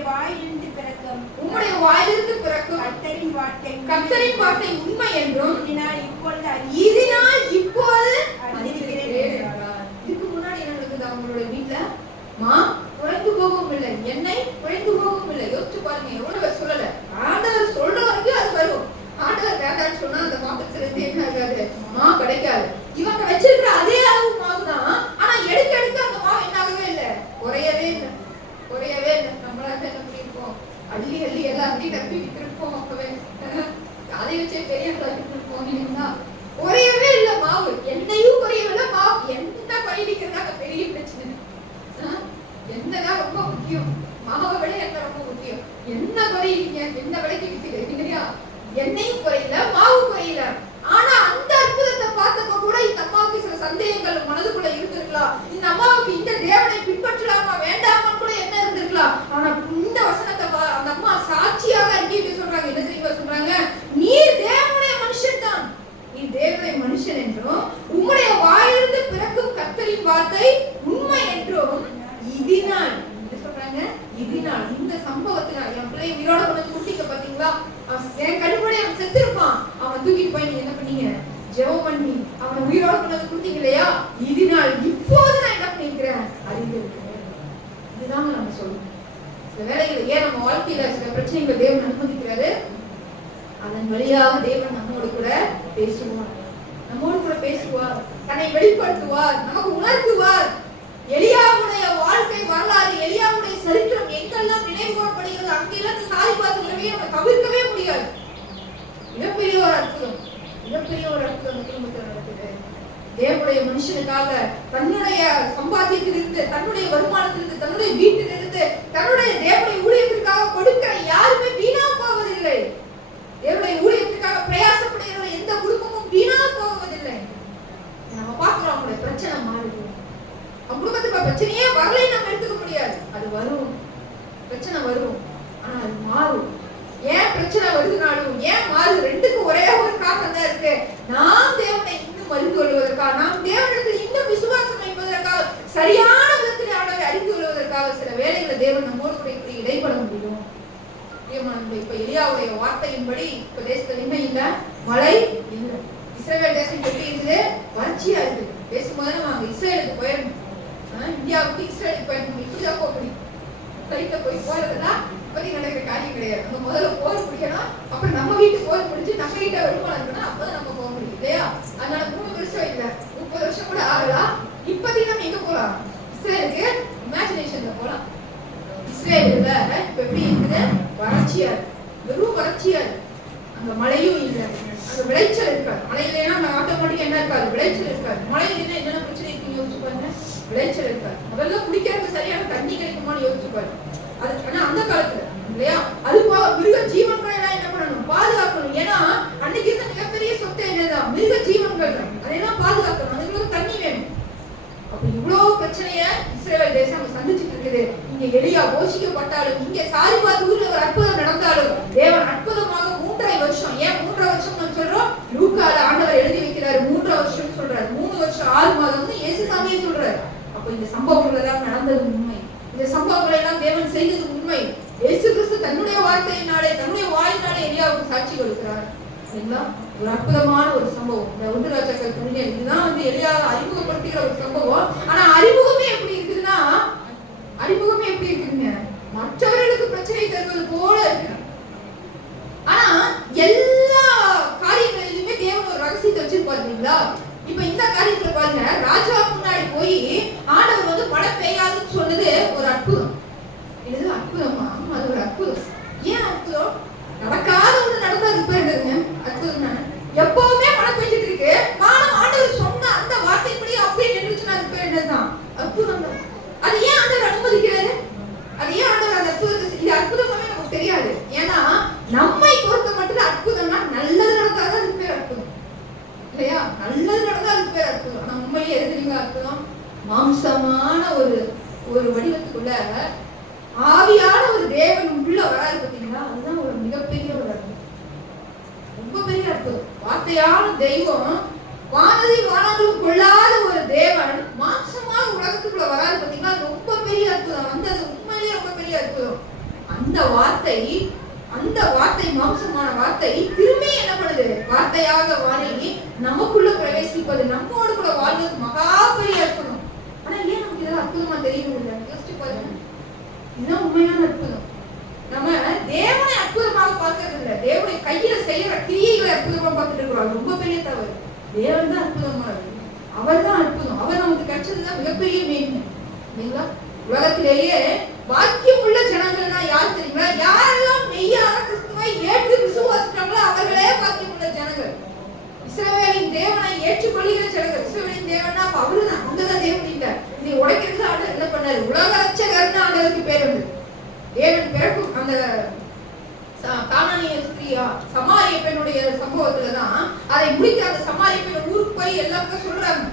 வாயிலிருந்து பிறக்கும் கர்த்தரின் வார்த்தை உண்மை என்றும் இதனால் இப்போது அறிந்திருக்கிறேன். இதுக்கு முன்னாடி என்ன நடக்குது? அவங்களுடைய வீட்டுல குறைந்து போகவும் இல்லை, எண்ணெய் குறைந்து போகவும் இல்லை. யோசிச்சு பாருங்க, எவ்வளவு சொல்லல. ஆண்டவர் சொல்ற வரைக்கும் அது வரும். ஆண்டவர் வேண்டான்னு சொன்னா அந்த மாத்திரத்திலிருந்து என்ன ஆகாது? கிடைக்காது. இவன் கிடைச்சிருக்கிற அதே அளவு மாவுதான். ஆனா எடுக்க எடுக்க அந்த மாவு என்ன ஆகவே இல்லை, குறையவே இல்லை. நம்மளால என்ன பண்ணிருப்போம்? அள்ளி அள்ளி எல்லாம் அள்ளி நம்பி விட்டுருப்போம். அப்பவே அதை வச்சே பெரிய விட்டுருப்போம். குறையவே இல்லை மாவு, எண்ணெயும் குறையவில்லை, மாவு என்ன குறையிக்கிறதாங்க பெரிய பிரச்சனை. என்னதான் ரொம்ப முக்கியம்? மாவை விட என்ன ரொம்ப முக்கியம்? என்ன குறையிறீங்க? என்ன விலைக்கு விற்கிறீங்க? எண்ணெயும் குறையில, மாவு குறையில. ஆனா அந்த அற்புதத்தை பார்த்தப்ப கூட இந்த அம்மாவுக்கு சில சந்தேகங்கள் மனதுக்குள்ள இருந்திருக்கலாம். இந்த அம்மாவுக்கு இந்த தேவனை பின்பற்றலாமா வேண்டாமான்னு கூட என்ன இருந்திருக்கலாம். ஆனா இந்த வசனத்தை அந்த அம்மா சாட்சியாக அறிக்கை சொல்றாங்க. என்ன தெரியுமா சொல்றாங்க? நீர் தேவனுடைய மனுஷன் தான், நீ தேவனுடைய மனுஷன் என்றும் உம்முடைய வாயிலிருந்து பிறக்கும் கர்த்தரின் வார்த்தை உண்மை என்றும் இதனால் சொல்றாங்க. இதனால் இந்த சம்பவத்தினால் என் பிள்ளை உயிரோட கொண்டு குட்டிக்க பாத்தீங்களா? என் கடுப்படி அவன் செத்துருப்பான். அவன் தூக்கிட்டு போய் நீங்க என்ன பண்ணீங்க? ஜெபம் பண்ணி அவனை உயிரோட கொண்டு குட்டிங்க இல்லையா? இதனால் இப்போது நான் என்ன பண்ணிக்கிறேன்? அறிந்திருக்கிறேன். இதுதான் நம்ம சொல்லணும். சில வேளைகள் ஏன் நம்ம வாழ்க்கையில சில பிரச்சனைகளை தேவன் அனுமதிக்கிறாரு? அதன் வழியாக தேவன் நம்மோடு கூட பேசுவார், தன்னை வெளிப்படுத்துவார், நமக்கு உணர்த்துவார். எலியாவுடைய வாழ்க்கை வரலாறு, எலியாவுடைய சரித்திரம் எங்கெல்லாம் நினைவு கூறப்படுகிறது அங்கெல்லாம் இந்த சாதி பார்த்துக்கிறவே நம்ம தவிர்க்கவே முடியாது. மிகப்பெரிய ஒரு அற்புதம் குடும்பத்தில் நடக்குது. தேவனுடைய மனுஷனுக்காக தன்னுடைய சம்பாத்தியத்திலிருந்து, தன்னுடைய வருமானத்திலிருந்து, தன்னுடைய வீட்டிலிருந்து, தன்னுடைய தேவனுடைய ஊழியத்திற்காக கொடுக்கிற யாருமே வீணா போவதில்லை. தேவனுடைய ஊழியத்திற்காக பிரயாசப்படுகிற எந்த குடும்பமும் வீணா போவதில்லை. நம்ம பார்க்கிறோம், அவங்களுடைய பிரச்சனை மாறுது. அவங்க குடும்பத்துக்கு பிரச்சனையே வரலை நம்ம எடுத்துக்க முடியாது. அது வரும், பிரச்சனை வரும், ஆனா அது மாறும். ஏன் பிரச்சனை வருதுனாலும் ஏன் மாறுது? ரெண்டுக்கும் ஒரே ஒரு காரணம் தான் இருக்கு. நாம் தேவனை இன்னும் அறிந்து கொள்வதற்காக, நாம் தேவனிடத்தில் இன்னும் விசுவாசம் வைப்பதற்காக, சரியான விதத்தில் அவனை அறிந்து கொள்வதற்காக சில வேளைகளை தேவன் நம்மோடு கூட இப்படி இடைப்பட முடியும். இப்ப எலியாவுடைய வார்த்தையின்படி இப்ப தேசத்துல என்ன இல்ல? மழை இல்ல. இஸ்ரேல் தேசம் எப்படி இருக்குது? வறட்சியா இருக்குது. பேசும்போது நம்ம அங்க இஸ்ரேலுக்கு போயிடணும். இந்தியாவுக்கு இஸ்ரேலுக்கு போயிடணும். இப்படிதான் போக முடியும். ஃபிளைட்ல போய் போறதுதான் இப்படி நடக்கிற காரியம் கிடையாது. நம்ம முதல்ல போர் முடிக்கணும், அப்புறம் நம்ம வீட்டுக்கு போர் முடிஞ்சு நம்ம வீட்டை வருமானம் இருக்கணும், அப்பதான் நம்ம போக முடியும் இல்லையா? அதனால 3 வருஷம் இல்ல 30 வருஷம் கூட ஆகலாம். இப்போதைக்கு நம்ம எங்க போலாம்? இஸ்ரேலுக்கு இமேஜினேஷன்ல போலாம். இஸ்ரேலுல இப்ப எப்படி இருக்குது? வறட்சியா இருக்கு, வெறும் வறட்சியா இருக்கு. அங்க மழையும் இல்ல, அங்க விளைச்சல் இருக்காது. மழை இல்லைன்னா நம்ம ஆட்டோமேட்டிக்கா என்ன இருக்காது? விளைச்சல் இருக்காது. மழை இல்லைன்னா என்னென்ன பிரச்சனை இருக்குன்னு யோசிச்சு பாருங்க. விளைச்சல் இருக்காது. முதல்ல குடிக்கிறதுக்கு சரியான தண்ணி கிடைக்குமான்னு யோசிச்சு பாருங்க. அது ஆனா அந்த காலத்துல இல்லையா? அது போக மிருக ஜீவன்களை எல்லாம் என்ன பண்ணணும்? பாதுகாக்கணும். ஏன்னா அன்னைக்கு இருந்த மிகப்பெரிய சொத்து என்னதான்? மிருக ஜீவன்கள் தான். அதெல்லாம் பாதுகாக்கணும். அதுக்கு தண்ணி வேணும். அப்ப இவ்வளவு பிரச்சனைய இஸ்ரேல் தேசம் சந்திச்சுட்டு இருக்குது. இங்க எலியா போஷிக்கப்பட்டாலும், இங்க சாரிபாத் ஊர்ல ஒரு அற்புதம் நடந்தாலும், தேவன் அற்புதமாக 3.5 வருஷம், ஏன் 3 வருஷம் நம்ம சொல்றோம்? லூக்கால ஆண்டவர் எழுதி வைக்கிறாரு 3 வருஷம் சொல்றாரு. 3 வருஷம் 6 மாதம் இயேசு சாமியே சொல்றாரு. அப்ப இந்த சம்பவங்கள் எல்லாம் நடந்தது உண்மை. இந்த சம்பவங்களை எல்லாம் தேவன் செய்தது உண்மை. இயேசு கிறிஸ்து தன்னுடைய வார்த்தையினாலே, தன்னுடைய வாயினாலே எலியாவுக்கு சாட்சி கொடுக்கிறார். சரிங்களா? ஒரு அற்புதமான ஒரு சம்பவம். இந்த 1 ராஜாக்கள் புரிஞ்சு இதுதான் எலியாவை அறிமுகப்படுத்துகிற ஒரு சம்பவம். ஆனா அறிமுகமே எப்படி இருக்குதுன்னா, மற்றவர்களுக்கு பிரச்சனை தருவது போல இருக்கு. ஆனா எல்லா காரியங்களிலுமே தேவன் ஒரு ரகசியத்தை வச்சிருப்பாருங்களா? இப்ப இந்த காரியத்துல பாருங்க, ராஜா முன்னாடி போய் ஆண்டவர் வந்து மழை பெய்யாதுன்னு சொன்னது ஒரு அற்புதம். இது அற்புதமா? அது ஒரு அற்புதம். ஏன் அற்புதம்? நடக்காத ஒண்ணு நடந்தா அது பேர் என்னதுங்க? அற்புதம் தானே. எப்பவுமே மழை பெய்ஞ்சிட்டு இருக்கு, ஆனா ஆண்டவர் சொன்ன அந்த வார்த்தைப்படி அப்படியே நின்றுச்சுன்னா அது பேர் என்னதுதான்? அற்புதம் தான். மகிமையான ஒரு ஒரு வடிவத்துக்குள்ள ஆவியான ஒரு தேவன் உள்ள வராது பார்த்தீங்களா? அதுதான் ஒரு மிகப்பெரிய ஒரு அற்புதம், ரொம்ப பெரிய அற்புதம். வார்த்தையான தெய்வம், வானதி வானங்களும் கொள்ளாத ஒரு தேவன் மாம்சமாக உலகத்துக்குள்ள வராது பார்த்தீங்களா? ரொம்ப பெரிய அற்புதம். அது உண்மையிலேயே ரொம்ப பெரிய அற்புதம். அந்த வார்த்தை மாம்சமான வார்த்தை திரும்பி என்ன பண்ணுது? வார்த்தையாக வாங்கி நமக்குள்ள பிரவேசிப்பது, நம்மோடு கூட வாழ்ந்தது மகா பெரிய அற்புதம். ஆனா ஏன் நமக்கு இதெல்லாம் அற்புதமா தெரியணும் இல்லை? யோசிச்சு பாருங்க, இதுதான் உண்மையான அற்புதம். நம்ம தேவனை அற்புதமாக பார்க்கறது இல்லை, தேவனை கையில செய்யற கிரியைகளை அற்புதமா பார்த்துட்டு இருக்கிறோம். ரொம்ப பெரிய தவறு. தேவன் தான் அற்புதமானது, அவர் தான் அற்புதம். அவர் நமக்கு கிடைச்சதுதான் மிகப்பெரிய மேன்மை இல்லைங்களா? உலகத்திலேயே பாக்கியம் உள்ள ஜனங்கள்னா யார் தெரியுங்களா? யாரெல்லாம் மெய்யான கிறிஸ்துவை ஏற்று விசுவாசிக்கிறாங்களோ அவர்களே பாக்கியம் உள்ள ஜனங்கள். இஸ்ரவேலின் தேவனை ஏற்றுக்கொள்கிற ஜனங்கள். இஸ்ரவேலின் தேவனா அவருதான், அங்கதான் தேவன் இல்ல. நீ உடைக்கிறது ஆண்டு என்ன பண்ணாரு? உலக ரட்சகர்னு ஆண்டவருக்கு பேர் உண்டு. தேவன் பிறக்கும் அந்த கானானிய ஸ்திரியா சமாரிய பெண்ணுடைய சம்பவத்துலதான் அதை முடித்து அந்த சமாரிய பெண் ஊருக்கு போய் எல்லாருக்கும் சொல்றாங்க.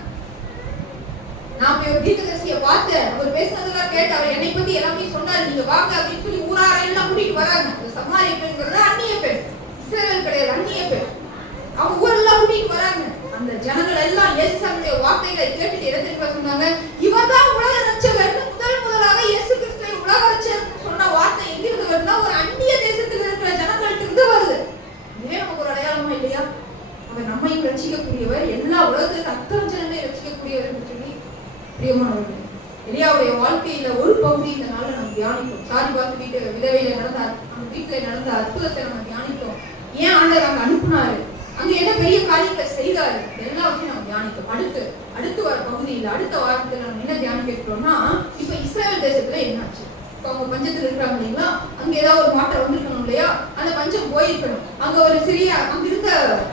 நான் போய் ஒரு தீர்க்கதரிசியை பார்த்தேன், அவர் பேசினதெல்லாம் கேட்டு அவர் என்னை பத்தி எல்லாமே சொன்னார், நீங்க வாங்க அப்படின்னு சொல்லி ஊரார எல்லாம் கூட்டிட்டு வராங்க. அந்த சமாரிய பெண்ங்கிறது அந்நிய பெண், இஸ்ரவேல் கிடையாது, அந்நிய பெண். அவங்க ஊரெல்லாம் கூட்டிட்டு வராங்க. அந்த ஜனங்கள் எல்லாம் இயேசுடைய வார்த்தைகளை கேட்டுட்டு என்ன தெரியுமா சொன்னாங்க? இவர்தான் உலக ரட்சகர். முதலாக இயேசு கிறிஸ்துவை உலக ரட்சகர் சொன்ன வார்த்தை எங்கிருந்து வருதுன்னா ஒரு அந்நிய தேசத்தில் இருக்கிற ஜனங்கள்ட்ட இருந்து வருது. இதுவே நமக்கு ஒரு அடையாளமா இல்லையா? அவர் நம்மையும் ரட்சிக்கக்கூடியவர், எல்லா உலகத்துக்கு அத்தனை ஜனங்களை ரட்சிக்கக்கூடியவர் என்று சொல்லி பிரியமானவர்கள். எலியாவுடைய வாழ்க்கையில ஒரு பகுதி இந்த நாள்ல நம்ம தியானிப்போம். சாரிபாத் வீட்டு விதவையில நடந்த அந்த வீட்டுல நடந்த அற்புதத்தை நம்ம தியானித்தோம். ஏன் ஆண்டவர் அங்க அனுப்புனாரு, அங்க என்ன பெரிய காரியத்தை செய்தாரு, எல்லாத்தையும் நம்ம தியானித்தோம். அடுத்து வர பகுதியில் அடுத்த வாரத்துல நம்ம என்ன தியானிக்கிறோம்னா, இப்ப இஸ்ரேல் தேசத்துல என்னாச்சு? இப்ப அவங்க பஞ்சத்துல இருக்கிறாங்க இல்லைங்களா? அங்க ஏதாவது ஒரு மாற்றம் வந்திருக்கணும் இல்லையா? அந்த பஞ்சம் போயிருக்கணும், அங்க ஒரு அங்க இருந்த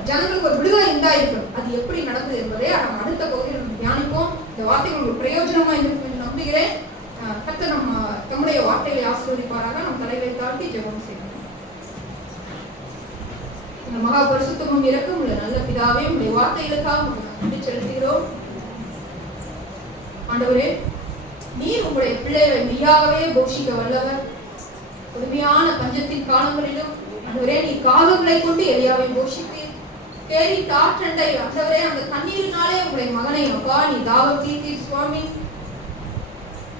ஜனங்களுக்கு ஒரு விடுதலை உண்டாயிருக்கணும். அது எப்படி நடந்தது என்பதை நம்ம அடுத்த பகுதியில் நம்ம தியானிப்போம். இந்த வார்த்தைகள் ஒரு பிரயோஜனமா இருக்கும் என்று நம்புகிறேன். கர்த்தர் நம்ம தம்முடைய வார்த்தைகளை ஆசீர்வதிப்பாராக. நம்ம தலைகளை தாழ்த்தி ஜெபம் செய்யணும். இந்த மகா பரிசுத்தமும் இரக்கம் உள்ள நல்ல பிதாவே, உங்களுடைய வார்த்தைகளுக்காக நன்றி செலுத்துகிறோம். ஆண்டவரே, நீர் உங்களுடைய பிள்ளைகளை மெய்யாகவே போஷிக்க வல்லவர். கொடுமையான பஞ்சத்தின் காலங்களிலும் ஆண்டவரே, நீ காகங்களை கொண்டு எலியாவை போஷித்தீர். கேரி தாற்றண்டை ஆண்டவரே, அந்த தண்ணீரினாலே உங்களுடைய மகனை அப்பா நீ தாகம் தீர்த்தீர் சுவாமி.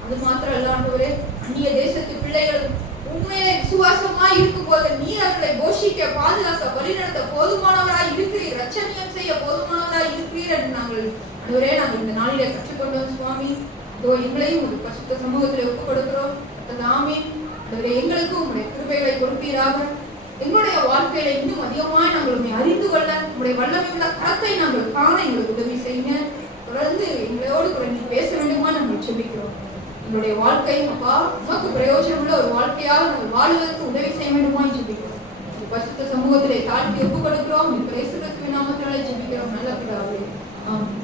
அது மாத்திரம் அல்ல ஆண்டவரே, அந்நிய தேசத்து பிள்ளைகள் உண்மையிலே விசுவாசமாய் இருக்கும் போது நீர் அவர்களை போஷிக்க, பாதுகாக்க, வழிநடத்த போதுமானவராய் இருக்கிறீர், ரட்சணியம் செய்ய போதுமானவராய் இருக்கிறீர் என்று நாங்கள் இந்த நாளிலே கற்றுக்கொண்டோம் சுவாமி. இதோ எங்களையும் ஒரு பரிசுத்த சமூகத்தில் ஒப்புக் கொடுக்கிறோம். தாமே எங்களுக்கும் உங்களுடைய கிருபைகளை கொடுப்பீராக. எங்களுடைய வாழ்க்கையில இன்னும் அதிகமாய் நாங்கள் உண்மை அறிந்து கொள்ள உங்களுடைய வல்லமை உள்ள கரத்தை நாங்கள் காண எங்களுக்கு உதவி செய்யுங்க. தொடர்ந்து எங்களோடு கூட நீ பேச வேண்டுமா நாங்கள் செபிக்கிறோம். எங்களுடைய வாழ்க்கையும் அப்பா உமக்கு பிரயோஜனம் உள்ள ஒரு வாழ்க்கையாக நாங்கள் வாழ்வதற்கு உதவி செய்ய வேண்டுமா ஜெபிக்கிறோம். பரிசுத்த சமூகத்திலே தாழ்த்தி ஒப்புக் கொடுக்கிறோம். இயேசு கிறிஸ்துவின் நாமத்தினாலே ஜெபிக்கிறோம் நல்ல பிதாவே. ஆமென்.